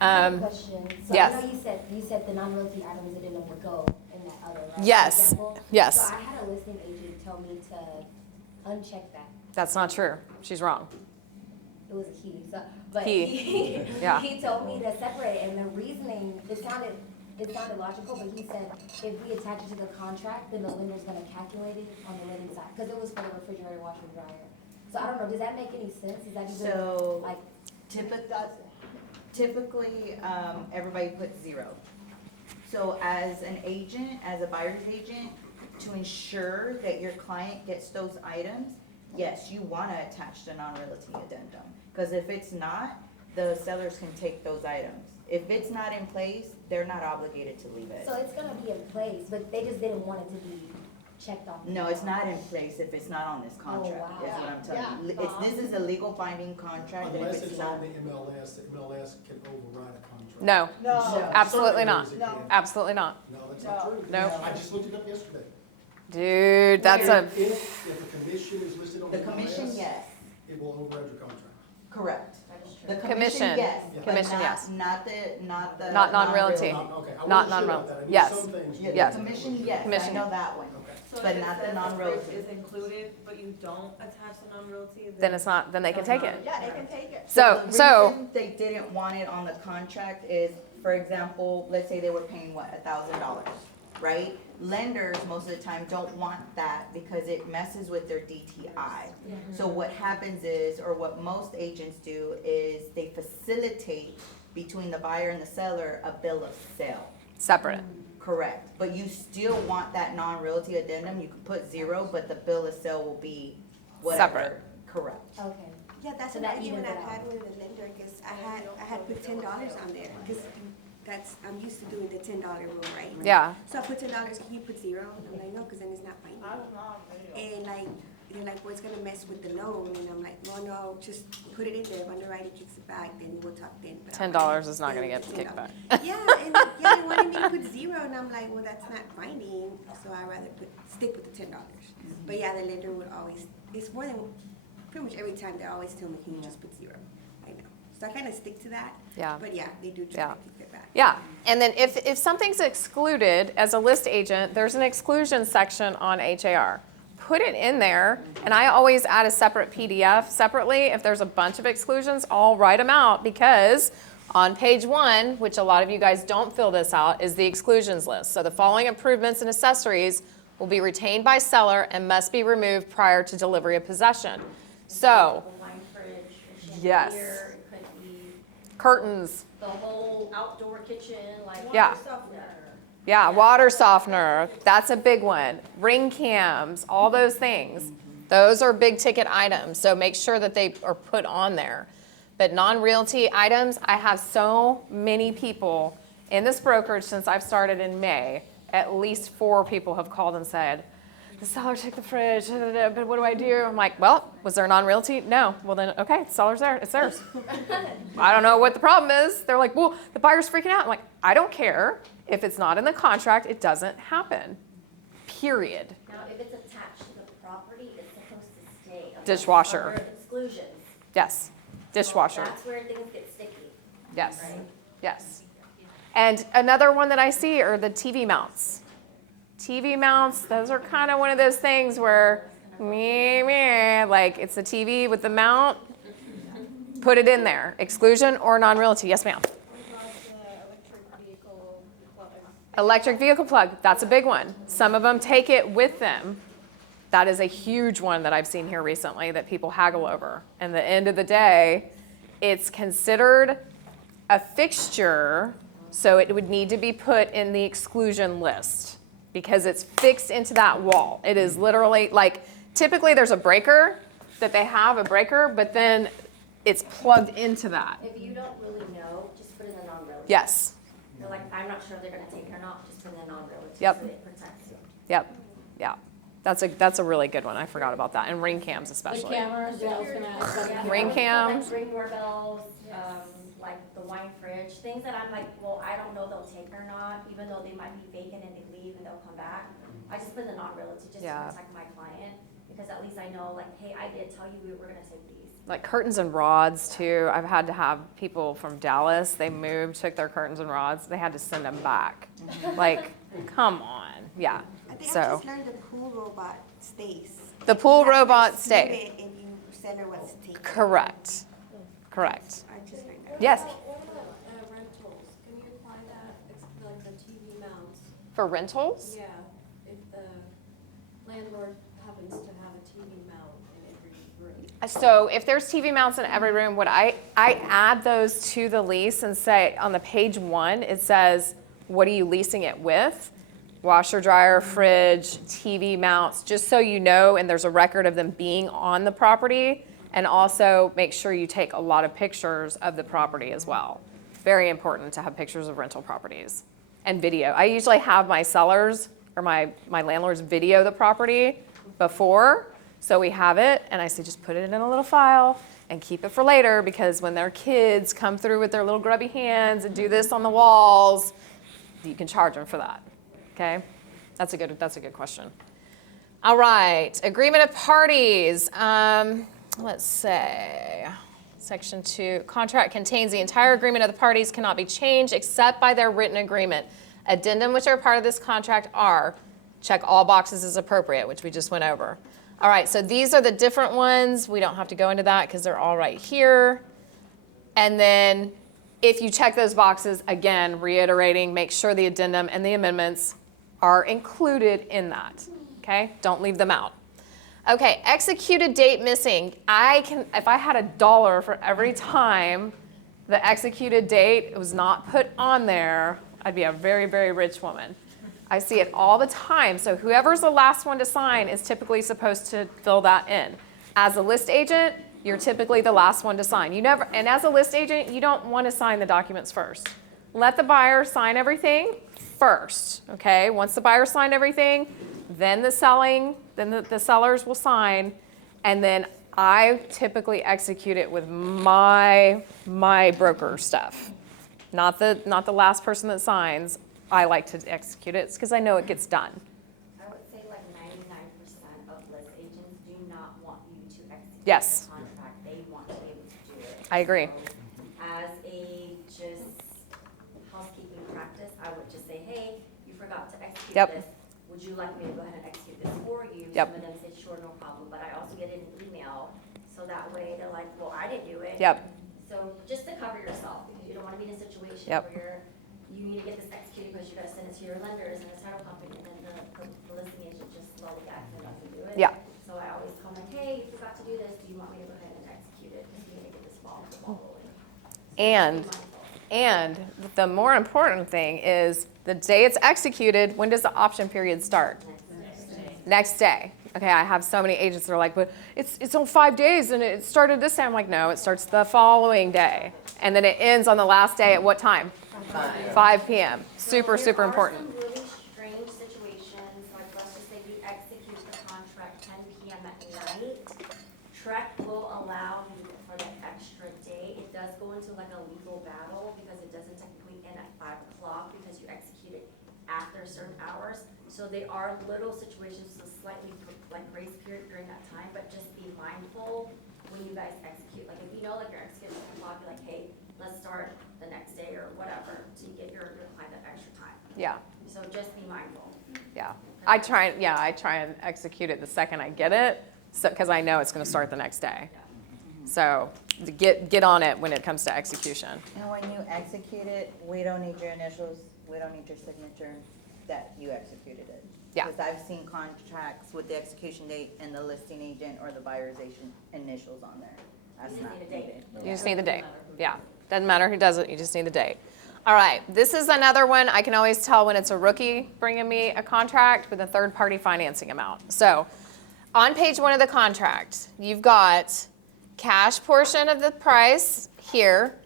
I have a question. So yes. I know you said the non-realty items addendum would go in that other, right? Yes. For example? Yes. So I had a listing agent tell me to uncheck that. That's not true. She's wrong. It was a he, but He. Yeah. he told me to separate it, and the reasoning, it sounded logical, but he said if we attach it to the contract, then the lender's gonna calculate it on the lending side, because it was for the refrigerator, washer, and dryer. So I don't know, does that make any sense? Is that even So- like, Typically, everybody puts 0. So as an agent, as a buyer's agent, to ensure that your client gets those items, yes, you want to attach the non-realty addendum. Because if it's not, the sellers can take those items. If it's not in place, they're not obligated to leave it. so it's gonna be in place, but they just didn't want it to be checked off? No, it's not in place if it's not on this contract, wow. is what I'm telling you. This is a legal binding contract, and Unless if it's it's not. on the MLS, the MLS can override a contract. No. No. Absolutely not. Certain areas it can. Absolutely not. No, that's not true. No. I just looked it up yesterday. Dude, that's a... If a commission is listed on the The commission, MLS, yes, it will override your contract. correct. That is The Commission. yes. but Commission, not- yes. Not the. Not non-realty. Okay, I Not wasn't sure non-real- about that. I knew yes. some things you Yeah, Yes. the commission, yes, I Commission. know that one. Okay. So But if it not the says non-realty. fridge is included, but you don't attach the non-realty, Then it's not, then they can take it. Yeah, they can take it. So, The reason they didn't want it on the contract is, for example, let's say they were paying what, $1,000, right? Lenders, most of the time, don't want that because it messes with their DTI. So what happens is, or what most agents do, is they facilitate between the buyer and the seller a bill of sale. separate. Correct, but you still want that non-realty addendum, you can put 0, but the bill of sale will be whatever. Separate. Correct. Okay. Yeah, that's So an that argument evens it I've had out. with a lender, because I had put $10 on there, because I'm used to doing the $10 rule, right? Yeah. So I put $10, can you put 0? And I'm like, no, because then it's not binding. And like, they're like, well, it's gonna mess with the loan, and I'm like, well, no, just put it in there, if underwriting kicks it back, then we'll talk then. But I'm $10 like, is not gonna get $10. kicked back. Yeah, and yeah, they wanted me to put 0, and I'm like, well, that's not binding, so I'd rather stick with the $10. But yeah, the lender would always, it's more than, pretty much every time, they always tell me, can you just put 0? I know, so I kind of stick to that. Yeah. But yeah, they do try Yeah. to kick it back. Yeah, and then if something's excluded as a list agent, there's an exclusion section on HAR. Put it in there, and I always add a separate PDF separately. If there's a bunch of exclusions, I'll write them out because on page 1, which a lot of you guys don't fill this out, is the exclusions list. So the following improvements and accessories will be retained by seller and must be removed prior to delivery of possession. So, The wine fridge, a Yes. chandelier, it could be curtains, the whole outdoor kitchen, like. Yeah. yeah, water softener, that's a big one. Ring cams, all those things. Those are big ticket items, so make sure that they are put on there. But non-realty items, I have so many people in this brokerage since I've started in May. At least 4 people have called and said, the seller took the fridge, but what do I do? I'm like, well, was there non-realty? No. Well then, okay, the seller's there, it's theirs. I don't know what the problem is. They're like, well, the buyer's freaking out. I'm like, I don't care. If it's not in the contract, it doesn't happen. Period. Now, if it's attached to the property, it's supposed to stay. Dishwasher. Under exclusions. Yes. Dishwasher. So that's where things get sticky, Yes. right? Yes. And another one that I see are the TV mounts. TV mounts, those are kind of one of those things where, like it's a TV with the mount, put it in there. Exclusion or non-realty. Yes, ma'am. Electric vehicle plug, that's a big one. Some of them take it with them. That is a huge one that I've seen here recently that people haggle over. And at the end of the day, it's considered a fixture, so it would need to be put in the exclusion list because it's fixed into that wall. It is literally, like, typically there's a breaker that they have, a breaker, but then it's plugged into that. If you don't really know, just put in a non-realty. Yes, They're like, I'm not sure if they're gonna take it or not, just put in a non-realty. Yep. So it protects you. yep, yeah. That's a really good one. I forgot about that. And ring cams The especially. cameras, yeah, I was gonna ask about Yeah, the Ring so cams. Like ring doorbells, like the wine fridge, things that I'm like, well, I don't know they'll take or not, even though they might be vacant and they leave and they'll come back. I just put the non-realty just to Yeah. protect my client, because at least I know, like, hey, I did tell you we were gonna take these. Like curtains and rods too. I've had to have people from Dallas, they moved, took their curtains and rods, they had to send them back. Like, come on, yeah. I think I So, just learned the pool robot stays. the pool You have to robot receive stay. it And you send her what's taken. Correct, correct. I just learned that. Yes, What about rentals? Can you apply that, like the TV mounts? for rentals? Yeah, if the landlord happens to have a TV mount in every room. So if there's TV mounts in every room, would I add those to the lease and say, on the page 1, it says, what are you leasing it with? Washer, dryer, fridge, TV mounts, just so you know, and there's a record of them being on the property. And also make sure you take a lot of pictures of the property as well. Very important to have pictures of rental properties and video. I usually have my sellers or my landlords video the property before, so we have it, and I say just put it in a little file and keep it for later, because when their kids come through with their little grubby hands and do this on the walls, you can charge them for that, okay? That's a good question. All right, agreement of parties. Let's say, Section 2, contract contains the entire agreement of the parties, cannot be changed except by their written agreement. Addendum which are part of this contract are, check all boxes as appropriate, which we just went over. All right, so these are the different ones. We don't have to go into that because they're all right here. And then if you check those boxes, again, reiterating, make sure the addendum and the amendments are included in that, okay? Don't leave them out. Okay, executed date missing. If I had $1 for every time the executed date was not put on there, I'd be a very, very rich woman. I see it all the time. So whoever's the last one to sign is typically supposed to fill that in. As a list agent, you're typically the last one to sign. And as a list agent, you don't want to sign the documents first. Let the buyer sign everything first, okay? Once the buyer signed everything, then the sellers will sign, and then I typically execute it with my broker stuff. Not the last person that signs. I like to execute it because I know it gets done. I would say like 99% of list agents do not want you to execute Yes. the contract. They want to be able to do it. I agree. So, as a just housekeeping practice, I would just say, hey, you forgot to execute Yep. this. Would you like me to go ahead and execute this for you? Yep. Some of them say, sure, no problem, but I also get an email, so that way they're like, well, I didn't do it. Yep. So just to cover yourself, because you don't want to be in a situation Yep. where you need to get this executed because you got to send it to your lenders and the title company, and then the listing agent just slowly acts and doesn't do it. Yeah. So I always call them, hey, you forgot to do this, do you want me to go ahead and execute it, because we need to get this ball rolling. So And just be mindful. And the more important thing is the day it's executed, when does the option period start? Next day. Okay, I have so many agents that are like, but it's on 5 days and it started this day. I'm like, no, it starts the following day. And then it ends on the last day at what time? 5 p.m. Super, super important. There are some really strange situations, like let's just say you execute the contract 10 p.m. at night. Trek will allow you for the extra day. It does go into like a legal battle because it doesn't technically end at 5 o'clock because you execute it after certain hours. So they are little situations, so slightly like grace period during that time, but just be mindful when you guys execute. Like if you know like you're executing at 10 o'clock, be like, hey, let's start the next day or whatever to give your client that extra time. Yeah, So just be mindful. yeah. I try and execute it the second I get it, so because I know it's going to start the next day. So get on it when it comes to execution. And when you execute it, we don't need your initials, we don't need your signature that you executed it. Yeah. Because I've seen contracts with the execution date and the listing agent or the buyer's agent initials on there. That's You just not need a date. needed. You just need the date. Yeah, doesn't matter who does it, you just need the date. All right, this is another one. I can always tell when it's a rookie bringing me a contract with a third-party financing amount. So on page 1 of the contract, you've got cash portion of the price here,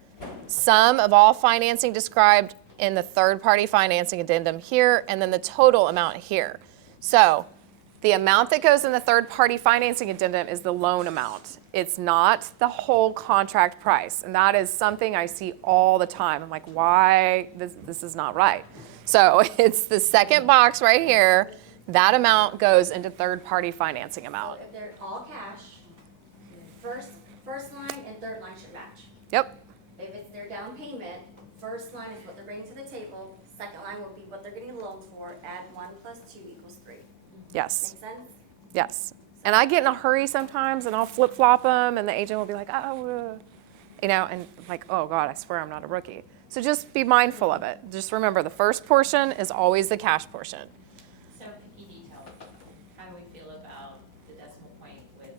sum of all financing described in the third-party financing addendum here, and then the total amount here. So the amount that goes in the third-party financing addendum is the loan amount. It's not the whole contract price, and that is something I see all the time. I'm like, why? This is not right. So it's the second box right here. That amount goes into third-party financing So amount. if they're all cash, first line and third line should match. Yep, If it's their down payment, first line is what they're bringing to the table, second line will be what they're getting loans for, add 1 + 2 = 3. yes, Make sense? yes. And I get in a hurry sometimes, and I'll flip-flop them, and the agent will be like, and like, oh, God, I swear I'm not a rookie. So just be mindful of it. Just remember, the first portion is always the cash portion. So key detail, how do we feel about the decimal point with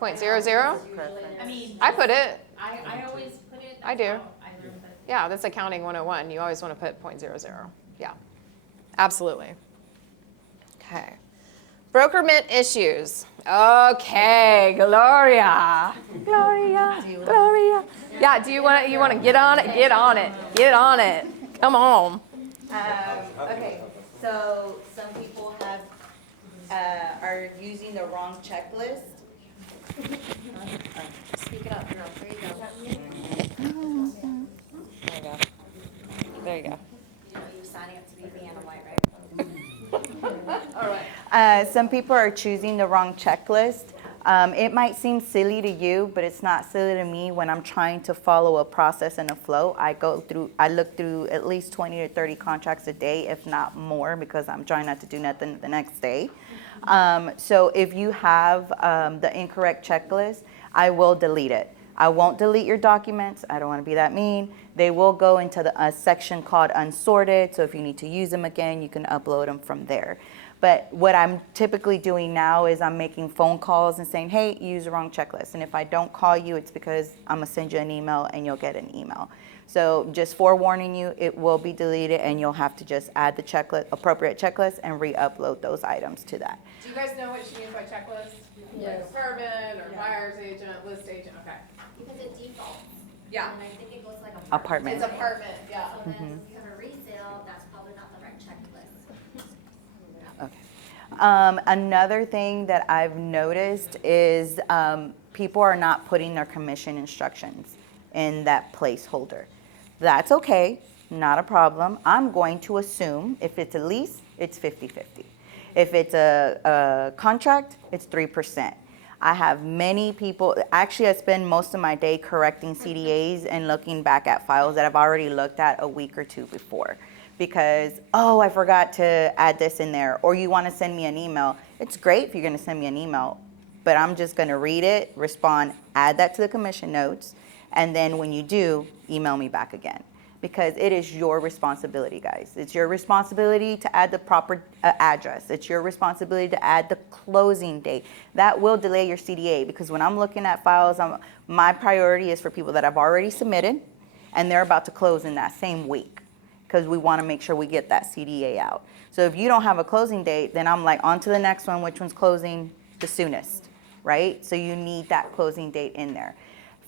0.00%? 0.00? I mean. I put it. I always put it. I that's do. how I learned it. Yeah, that's accounting 101. You always want to put 0.00. Yeah, absolutely. Okay. Brokerment issues. Okay, Gloria. Gloria. Yeah, do you want to get on it? Get on it. Get on it. Come on. Okay, so some people have, are using the wrong checklist. Speak it up, girl, there you go. There you go. You know, you're signing up to be Vienna White, right? Some people are choosing the wrong checklist. It might seem silly to you, but it's not silly to me when I'm trying to follow a process and a flow. I look through at least 20 to 30 contracts a day, if not more, because I'm trying not to do nothing the next day. So if you have the incorrect checklist, I will delete it. I won't delete your documents. I don't want to be that mean. They will go into a section called unsorted. So if you need to use them again, you can upload them from there. But what I'm typically doing now is I'm making phone calls and saying, hey, you used the wrong checklist. And if I don't call you, it's because I'm going to send you an email and you'll get an email. So just forewarning you, it will be deleted and you'll have to just add the checklist, appropriate checklist, and re-upload those items to that. Do you guys know what she means by checklist? Yes. Like apartment or buyer's agent, list agent, okay. Because it defaults. Yeah. And I think it goes like Apartment. It's apartment, yeah. So then when you have a resale, that's probably not the right checklist. Okay. Another thing that I've noticed is people are not putting their commission instructions in that placeholder. That's okay, not a problem. I'm going to assume if it's a lease, it's 50-50. If it's a contract, it's 3%. I have many people, actually I spend most of my day correcting CDAs and looking back at files that I've already looked at a week or two before. Because, oh, I forgot to add this in there, or you want to send me an email. It's great if you're going to send me an email, but I'm just going to read it, respond, add that to the commission notes, and then when you do, email me back again. Because it is your responsibility, guys. It's your responsibility to add the proper address. It's your responsibility to add the closing date. That will delay your CDA, because when I'm looking at files, my priority is for people that I've already submitted and they're about to close in that same week, because we want to make sure we get that CDA out. So if you don't have a closing date, then I'm like, on to the next one, which one's closing the soonest, right? So you need that closing date in there.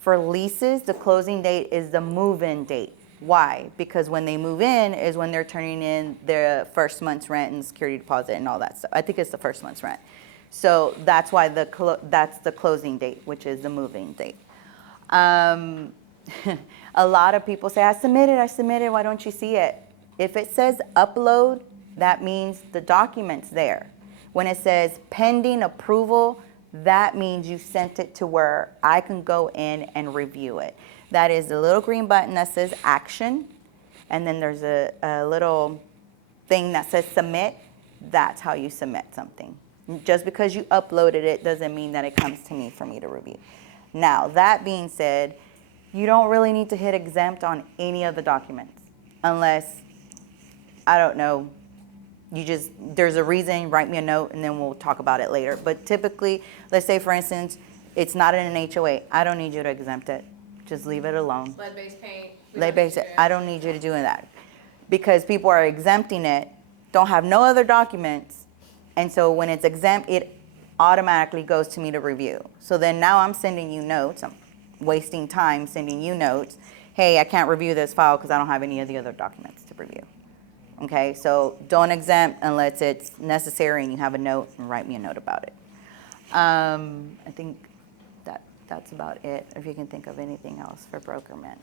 For leases, the closing date is the move-in date. Why? Because when they move in is when they're turning in their first month's rent and security deposit and all that stuff. I think it's the first month's rent. So that's why that's the closing date, which is the moving date. A lot of people say, I submitted, why don't you see it? If it says upload, that means the document's there. When it says pending approval, that means you sent it to where I can go in and review it. That is the little green button that says action, and then there's a little thing that says submit. That's how you submit something. Just because you uploaded it doesn't mean that it comes to me for me to review. Now, that being said, you don't really need to hit exempt on any of the documents unless, I don't know, there's a reason, write me a note, and then we'll talk about it later. But typically, let's say, for instance, it's not in an HOA. I don't need you to exempt it. Just leave it alone. Lead-based paint. Lead-based, I don't need you to do that. Because people are exempting it, don't have no other documents, and so when it's exempt, it automatically goes to me to review. So then now I'm sending you notes. I'm wasting time sending you notes. Hey, I can't review this file because I don't have any of the other documents to review. Okay, so don't exempt unless it's necessary and you have a note, and write me a note about it. I think that's about it, if you can think of anything else for brokerment.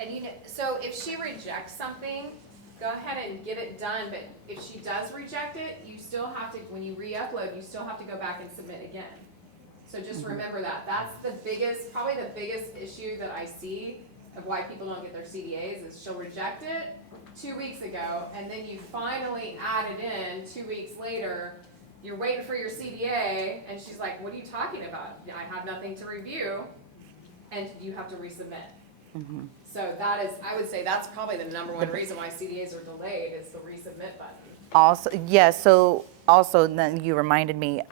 And so if she rejects something, go ahead and get it done, but if she does reject it, you still have to, when you re-upload, you still have to go back and submit again. So just remember that. That's probably the biggest issue that I see of why people don't get their CDAs is she'll reject it 2 weeks ago, and then you finally add it in 2 weeks later. You're waiting for your CDA, and she's like, what are you talking about? I have nothing to review, and you have to resubmit. Mm-hmm. So that is, I would say that's probably the number one reason why CDAs are delayed is the resubmit button. Also, yes, so also then you reminded me,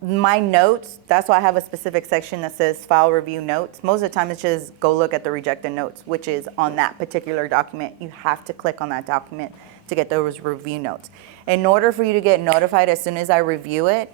my notes, that's why I have a specific section that says file review notes. Most of the time it's just go look at the rejected notes, which is on that particular document. You have to click on that document to get those review notes. In order for you to get notified as soon as I review it,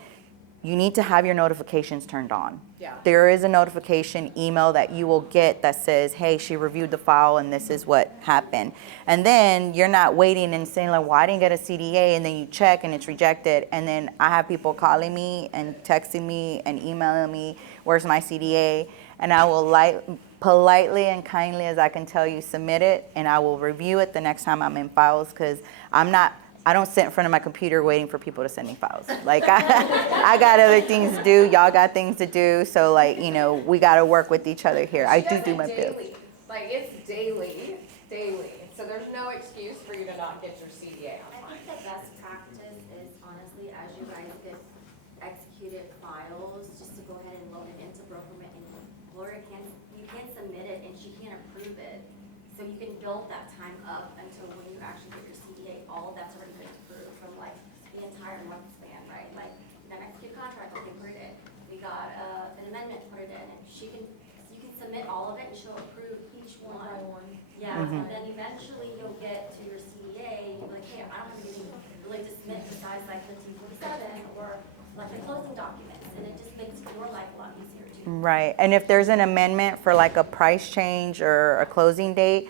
you need to have your notifications turned on. Yeah. There is a notification email that you will get that says, hey, she reviewed the file and this is what happened. And then you're not waiting and saying, like, well, I didn't get a CDA, and then you check and it's rejected. And then I have people calling me and texting me and emailing me, where's my CDA? And I will politely and kindly as I can tell you, submit it, and I will review it the next time I'm in files, because I'm not, I don't sit in front of my computer waiting for people to send me files. Like, I got other things to do. Y'all got things to do. So, like, you know, we got to work with each other here. I She does do it my bit. daily. Like, it's daily. So there's no excuse for you to not get your CDA on I time. think the best practice is honestly, as you guys get executed files, just to go ahead and load it into Brokerment, and Gloria you can submit it and she can approve it. So you can build that time up until when you actually get your CDA, all of that's already been approved from like the entire month span, right? Like, you got an execute contract, okay, put it in. We got an amendment, put it in, and you can submit all of it and she'll approve each one. Yeah, and then eventually you'll get to your CDA, and you'll be like, hey, I don't have anything really to submit besides like the T-47 or like the closing documents, and it just makes your life a lot easier too. Right. And if there's an amendment for like a price change or a closing date,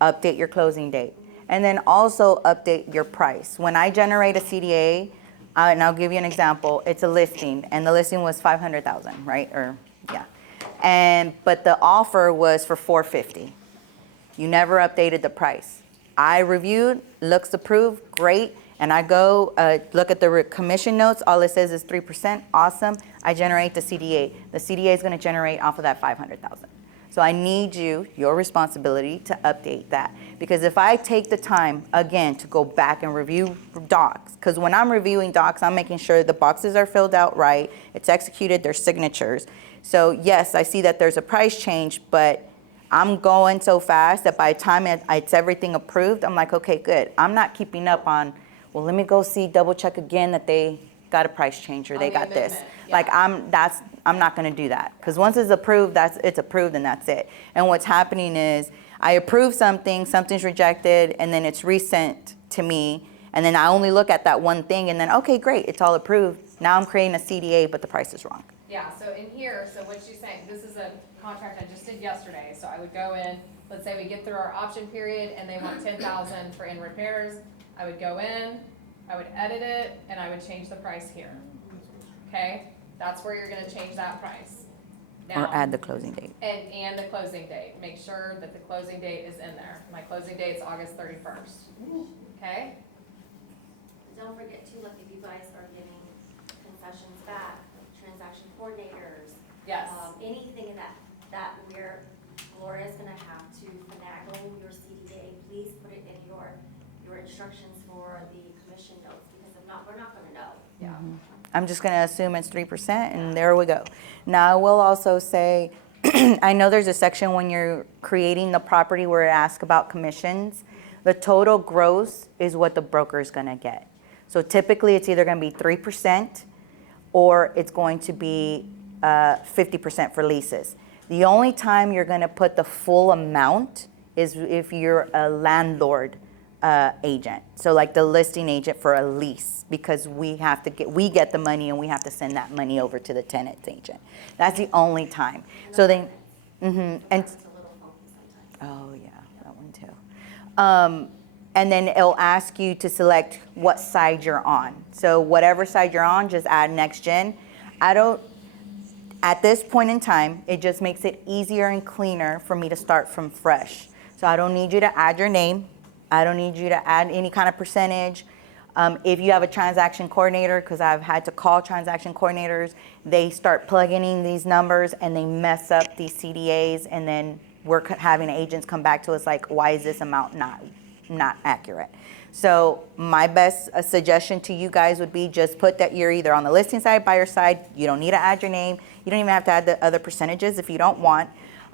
update your closing date. And then also update your price. When I generate a CDA, and I'll give you an example, it's a listing, and the listing was 500,000, right? Or yeah. But the offer was for 450. You never updated the price. I reviewed, looks approved, great, and I go look at the commission notes. All it says is 3%, awesome. I generate the CDA. The CDA is going to generate off of that 500,000. So I need your responsibility to update that. Because if I take the time, again, to go back and review docs, because when I'm reviewing docs, I'm making sure the boxes are filled out right, it's executed, there's signatures. So yes, I see that there's a price change, but I'm going so fast that by the time it's everything approved, I'm like, okay, good. I'm not keeping up on, well, let me go see, double check again that they got a price change or they got this. Yeah. Like, I'm not going to do that, because once it's approved, it's approved and that's it. And what's happening is I approve something, something's rejected, and then it's resent to me, and then I only look at that one thing, and then, okay, great, it's all approved. Now I'm creating a CDA, but the price is wrong. Yeah, so in here, so what she's saying, this is a contract I just did yesterday, so I would go in, let's say we get through our option period and they want 10,000 for in repairs, I would go in, I would edit it, and I would change the price here. Okay, that's where you're gonna change that price. Or Now, add the closing date. and the closing date, make sure that the closing date is in there. My closing date's August 31st, okay? Don't forget too, like if you guys are getting concessions back, transaction coordinators, Yes. anything in that where Gloria's gonna have to finagle your CDA, please put it in your instructions for the commission notes, because if not, we're not gonna know. Yeah. I'm just going to assume it's 3%, and there we go. Now, I will also say, I know there's a section when you're creating the property where it asks about commissions. The total gross is what the broker is going to get. So typically, it's either going to be 3% or it's going to be 50% for leases. The only time you're going to put the full amount is if you're a landlord agent. So like the listing agent for a lease, because we get the money and we have to send that money over to the tenant's agent. That's the only time. So they, and It's a little funky sometimes. oh yeah, that one too. And then it'll ask you to select what side you're on. So whatever side you're on, just add next gen. At this point in time, it just makes it easier and cleaner for me to start from fresh. So I don't need you to add your name. I don't need you to add any kind of percentage. If you have a transaction coordinator, because I've had to call transaction coordinators, they start plugging in these numbers and they mess up these CDAs, and then we're having agents come back to us like, why is this amount not accurate? So my best suggestion to you guys would be just put that you're either on the listing side, buyer side. You don't need to add your name. You don't even have to add the other percentages if you don't want.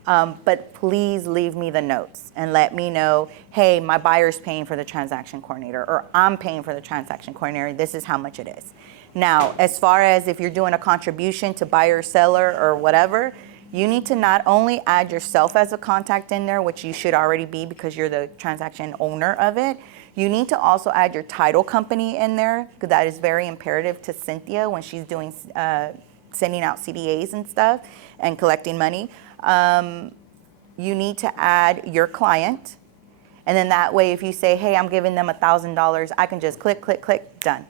But please leave me the notes and let me know, hey, my buyer's paying for the transaction coordinator, or I'm paying for the transaction coordinator. This is how much it is. Now, as far as if you're doing a contribution to buyer, seller, or whatever, you need to not only add yourself as a contact in there, which you should already be because you're the transaction owner of it. You need to also add your title company in there, because that is very imperative to Cynthia when she's doing sending out CDAs and stuff and collecting money. You need to add your client, and then that way if you say, hey, I'm giving them $1,000, I can just click, click, click, done,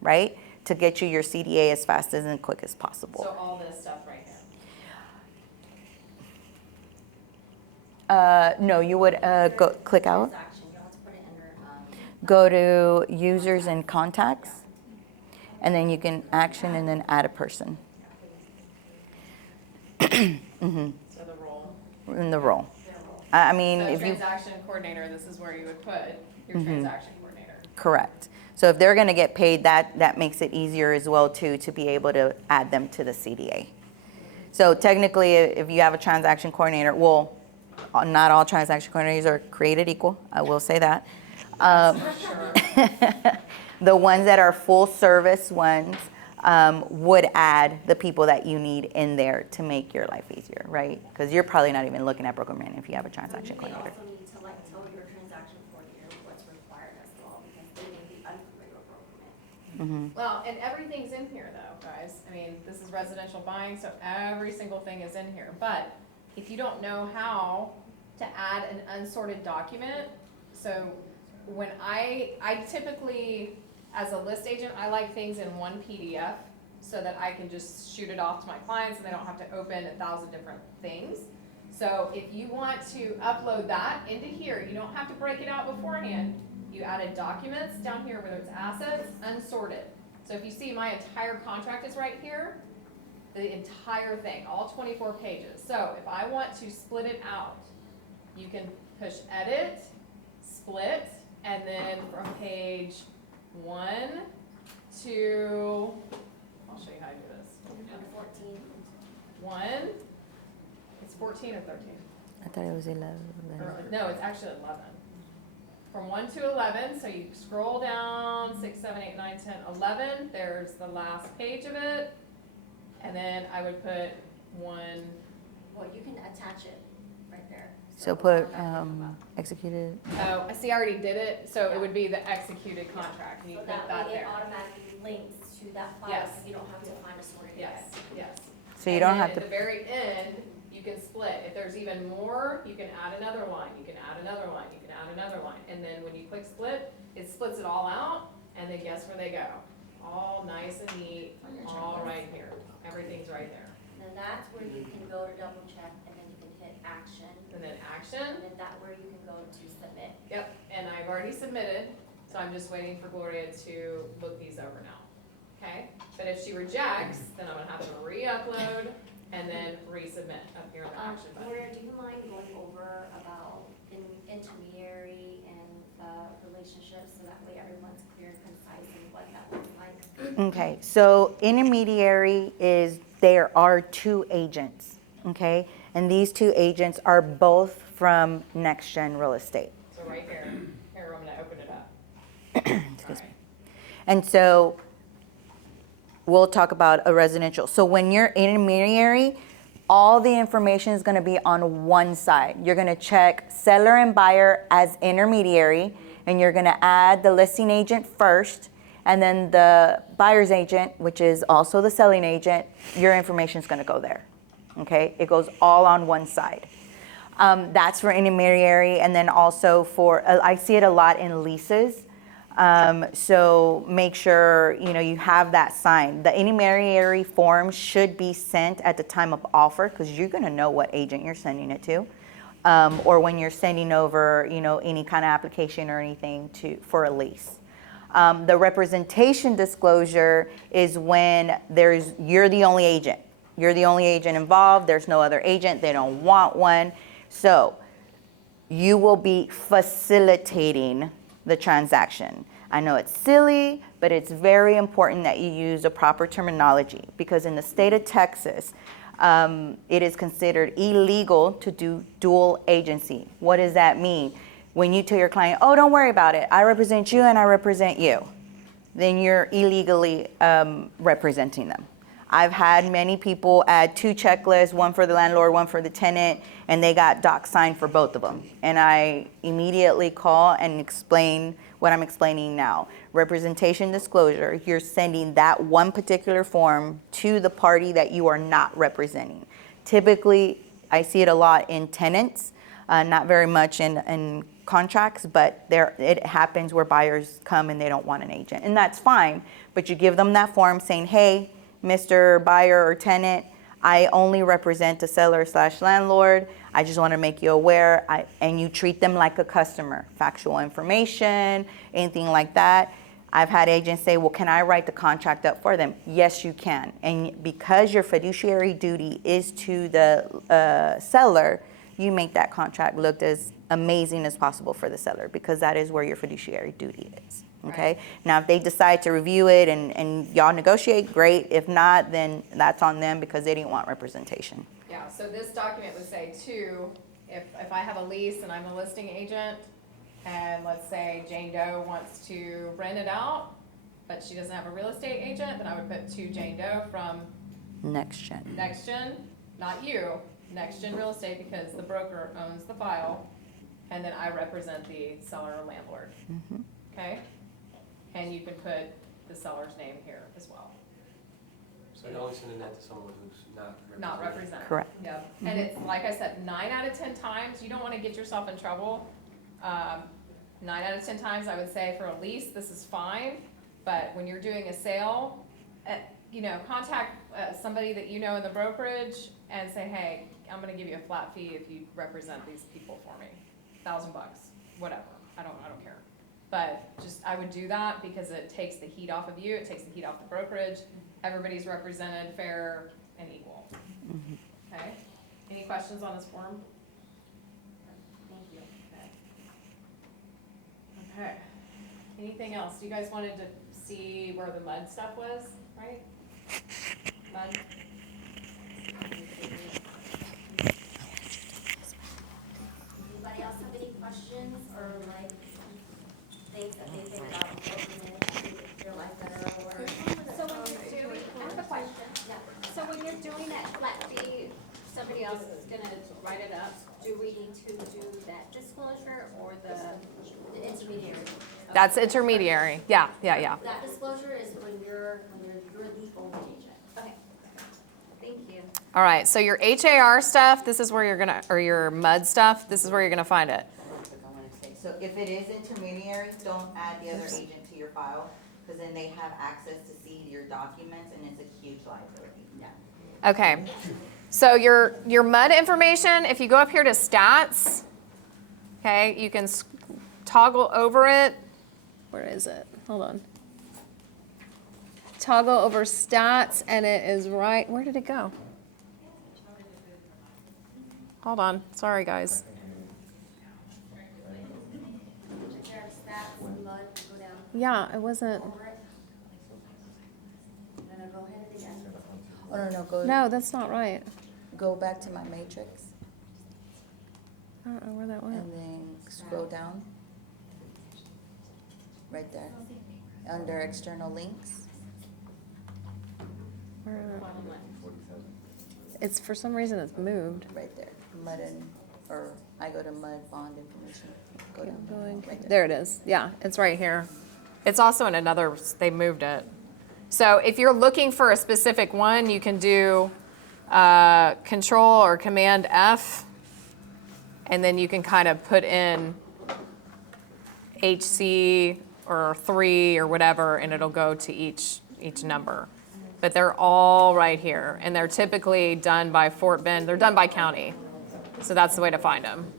right? To get you your CDA as fast as and quick as possible. So all this stuff right here. No, you would go click out. Transaction, you don't have to put it under, go to users and contacts, and then you can action and then add a person So the role. in the role. I mean, So if you, transaction coordinator, this is where you would put your transaction coordinator. correct. So if they're gonna get paid, that makes it easier as well too, to be able to add them to the CDA. So technically, if you have a transaction coordinator, well, not all transaction coordinators are created equal, I will say that. The ones that are full service ones would add the people that you need in there to make your life easier, right? Because you're probably not even looking at Brokerment if you have a transaction You may coordinator. also need to like tell your transaction coordinator what's required as well, because they may be unfamiliar with Brokerment. Well, and everything's in here though, guys. I mean, this is residential buying, so every single thing is in here. But if you don't know how to add an unsorted document, so when I typically, as a list agent, I like things in one PDF so that I can just shoot it off to my clients and they don't have to open 1,000 different things. So if you want to upload that into here, you don't have to break it out beforehand. You added documents down here, whether it's assets, unsorted. So if you see my entire contract is right here, the entire thing, all 24 pages. So if I want to split it out, you can push edit, split, and then from page 1 to, I'll show you how to do this. 14. 1, it's 14 or 13? I thought it was 11. No, it's actually 11. From 1 to 11, so you scroll down, 6, 7, 8, 9, 10, 11, there's the last page of it. And then I would put 1, Well, you can attach it right there. So put executed. oh, I see I already did it, so it would be the executed contract, and you So put that that way it there. automatically links to that file, Yes. so you don't have to find a sorted Yes, yes. So you And don't then have at to, the very end, you can split. If there's even more, you can add another line, you can add another line, you can add another line. And then when you click split, it splits it all out, and then guess where they go? All nice and neat, On your all checklist. right here. Everything's right there. And then that's where you can go to double check, and then you can hit action, And then action, and then that where you can go to submit. yep, and I've already submitted, so I'm just waiting for Gloria to look these over now. Okay? But if she rejects, then I'm gonna have to re-upload and then resubmit up here in the action button. Gloria, do you mind going over about intermediary and relationships, so that way everyone's clear and concise in what that looks like? okay, so intermediary is, there are 2 agents, okay? And these 2 agents are both from Next Gen Real Estate. So right here, here, I'm gonna open it up. Excuse All me. right. And so we'll talk about a residential. So when you're intermediary, all the information is going to be on one side. You're going to check seller and buyer as intermediary, and you're going to add the listing agent first, and then the buyer's agent, which is also the selling agent, your information is going to go there. Okay? It goes all on one side. That's for intermediary, and then also for, I see it a lot in leases. So make sure, you have that signed. The intermediary form should be sent at the time of offer, because you're going to know what agent you're sending it to. Or when you're sending over, any kind of application or anything for a lease. The representation disclosure is when you're the only agent. You're the only agent involved. There's no other agent. They don't want one. So you will be facilitating the transaction. I know it's silly, but it's very important that you use the proper terminology, because in the state of Texas, it is considered illegal to do dual agency. What does that mean? When you tell your client, oh, don't worry about it, I represent you and I represent you, then you're illegally representing them. I've had many people add 2 checklists, one for the landlord, one for the tenant, and they got doc signed for both of them. And I immediately call and explain what I'm explaining now. Representation disclosure, you're sending that one particular form to the party that you are not representing. Typically, I see it a lot in tenants, not very much in contracts, but it happens where buyers come and they don't want an agent. And that's fine, but you give them that form saying, hey, Mr. Buyer or tenant, I only represent the seller / landlord. I just want to make you aware, and you treat them like a customer. Factual information, anything like that. I've had agents say, well, can I write the contract up for them? Yes, you can. And because your fiduciary duty is to the seller, you make that contract look as amazing as possible for the seller, because that is where your fiduciary duty is. Okay. Right. Now, if they decide to review it and y'all negotiate, great. If not, then that's on them because they didn't want representation. Yeah, so this document would say too, if I have a lease and I'm a listing agent, and let's say Jane Doe wants to rent it out, but she doesn't have a real estate agent, then I would put to Jane Doe from Next gen. Next Gen, not you, Next Gen Real Estate, because the broker owns the file, and then I represent the seller or landlord. Mhm. Okay? And you can put the seller's name here as well. So you're only sending that to someone who's not represented? Not represented. Correct. Yep. And it's, like I said, 9 out of 10 times, you don't want to get yourself in trouble. 9 out of 10 times, I would say for a lease, this is fine. But when you're doing a sale, contact somebody that you know in the brokerage and say, hey, I'm going to give you a flat fee if you represent these people for me. $1,000, whatever. I don't care. But just, I would do that because it takes the heat off of you. It takes the heat off the brokerage. Everybody's represented fair and equal. Okay? Any questions on this form? Thank you. Okay. Anything else? You guys wanted to see where the mud stuff was, right? Mud? Anybody else have any questions or like things that they think about working in your life better or? So when you're doing, I have a question. So when you're doing that flat fee, somebody else is gonna write it up, do we need to do that disclosure or The intermediary. That's intermediary. Yeah. That disclosure is when you're the only agent. Okay. Thank you. All right, so your HAR stuff, this is where you're gonna, or your mud stuff, this is where you're gonna find it. So if it is intermediary, don't add the other agent to your file, because then they have access to see your documents, and it's a huge liability. Yeah. Okay, so your mud information, if you go up here to stats, okay, you can toggle over it. Where is it? Hold on. Toggle over stats, and it is right, where did it go? Hold on, sorry guys. There are stats and mud, go down Yeah, it wasn't, over it. And then go ahead and again. Oh, no, no, that's not right. go back to my matrix, I don't know where that went. and then scroll down. Right there, under external links. It's, for some reason, it's moved. Right there, I go to mud bond information. Go down. Right There it is. Yeah, it's right here. It's also in another, they moved it. So if you're looking for a specific one, you can do Control or Command F, and then you can kind of put in HC or 3 or whatever, and it'll go to each number. But they're all right here, and they're typically done by Fort Bend. They're done by county, so that's the way to find them.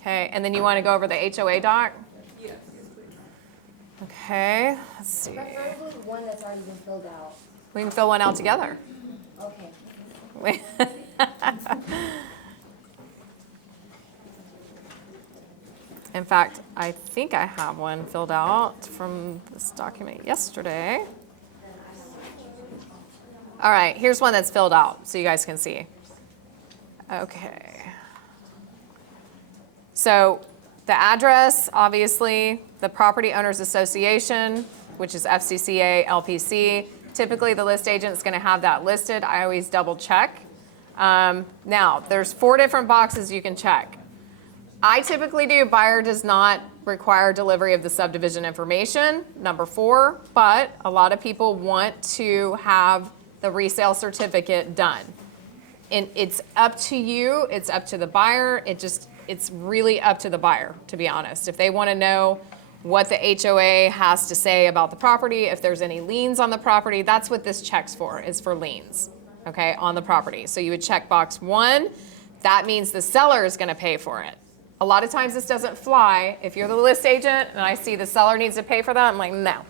Okay, and then you want to go over the HOA doc? Yes. Okay, let's see. Preferably one that's already been filled out. We can fill one out together. Okay. In fact, I think I have one filled out from this document yesterday. All right, here's one that's filled out so you guys can see. Okay. So the address, obviously, the Property Owners Association, which is FCCA, LPC. Typically, the list agent is going to have that listed. I always double check. Now, there's 4 different boxes you can check. I typically do buyer does not require delivery of the subdivision information, number 4, but a lot of people want to have the resale certificate done. And it's up to you, it's up to the buyer, it's really up to the buyer, to be honest. If they want to know what the HOA has to say about the property, if there's any liens on the property, that's what this check's for, is for liens. okay, on the property. So you would check box 1, that means the seller is gonna pay for it. A lot of times this doesn't fly. If you're the list agent and I see the seller needs to pay for that, I'm like, no.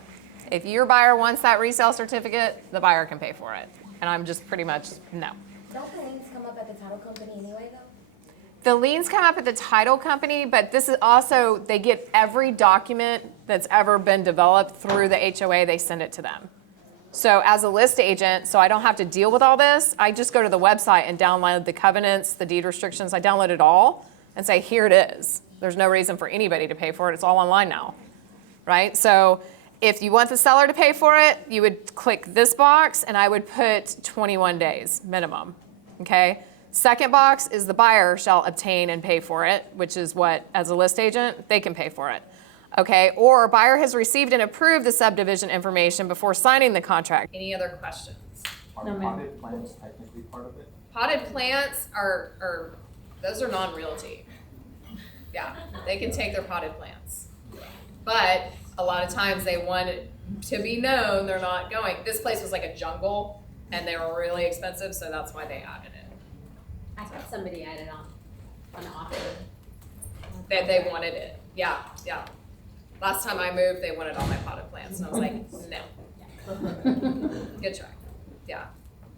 If your buyer wants that resale certificate, the buyer can pay for it. And I'm just pretty much, no. Don't the liens come up at the title company anyway, though? The liens come up at the title company, but this is also, they get every document that's ever been developed through the HOA, they send it to them. So as a list agent, so I don't have to deal with all this, I just go to the website and download the covenants, the deed restrictions, I download it all and say, here it is. There's no reason for anybody to pay for it, it's all online now, right? So if you want the seller to pay for it, you would click this box and I would put 21 days minimum, okay? Second box is the buyer shall obtain and pay for it, which is what, as a list agent, they can pay for it. Okay, or buyer has received and approved the subdivision information before signing the contract. Any other questions? Are potted plants technically part of it? Potted plants are those are non-realty. Yeah, they can take their potted plants. But a lot of times they want it to be known they're not going. This place was like a jungle and they were really expensive, so that's why they added it. I had somebody added on offer. That they wanted it. Yeah, yeah. Last time I moved, they wanted all my potted plants, and I was like, no. Good try. Yeah.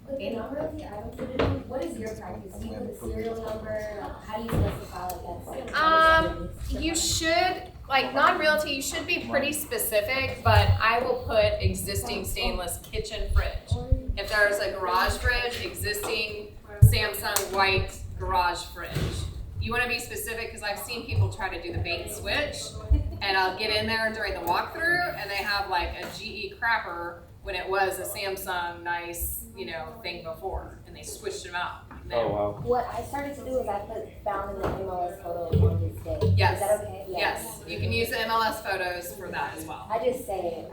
With the non-realty items, what is your practice? Do you put a serial number? How do you specify like that? You should, like non-realty, you should be pretty specific, but I will put existing stainless kitchen fridge. If there's a garage fridge, existing Samsung white garage fridge. You want to be specific because I've seen people try to do the bait and switch, and I'll get in there during the walkthrough and they have like a GE crapper when it was a Samsung nice, thing before, and they switched them out. Oh, wow. What I started to do is I found in the MLS photos on his day. Yes. Is that okay? Yes. You can use the MLS photos for that as well. I just say it.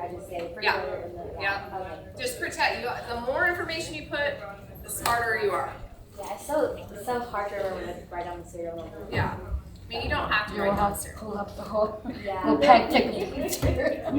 Yeah. Okay. Yeah. Just protect you. The more information you put, the smarter you are. Yeah, it's so hard to remember to write down the serial number. Yeah. I mean, you don't have to write down serial. Pull up the whole. Yeah. We'll take a picture. No,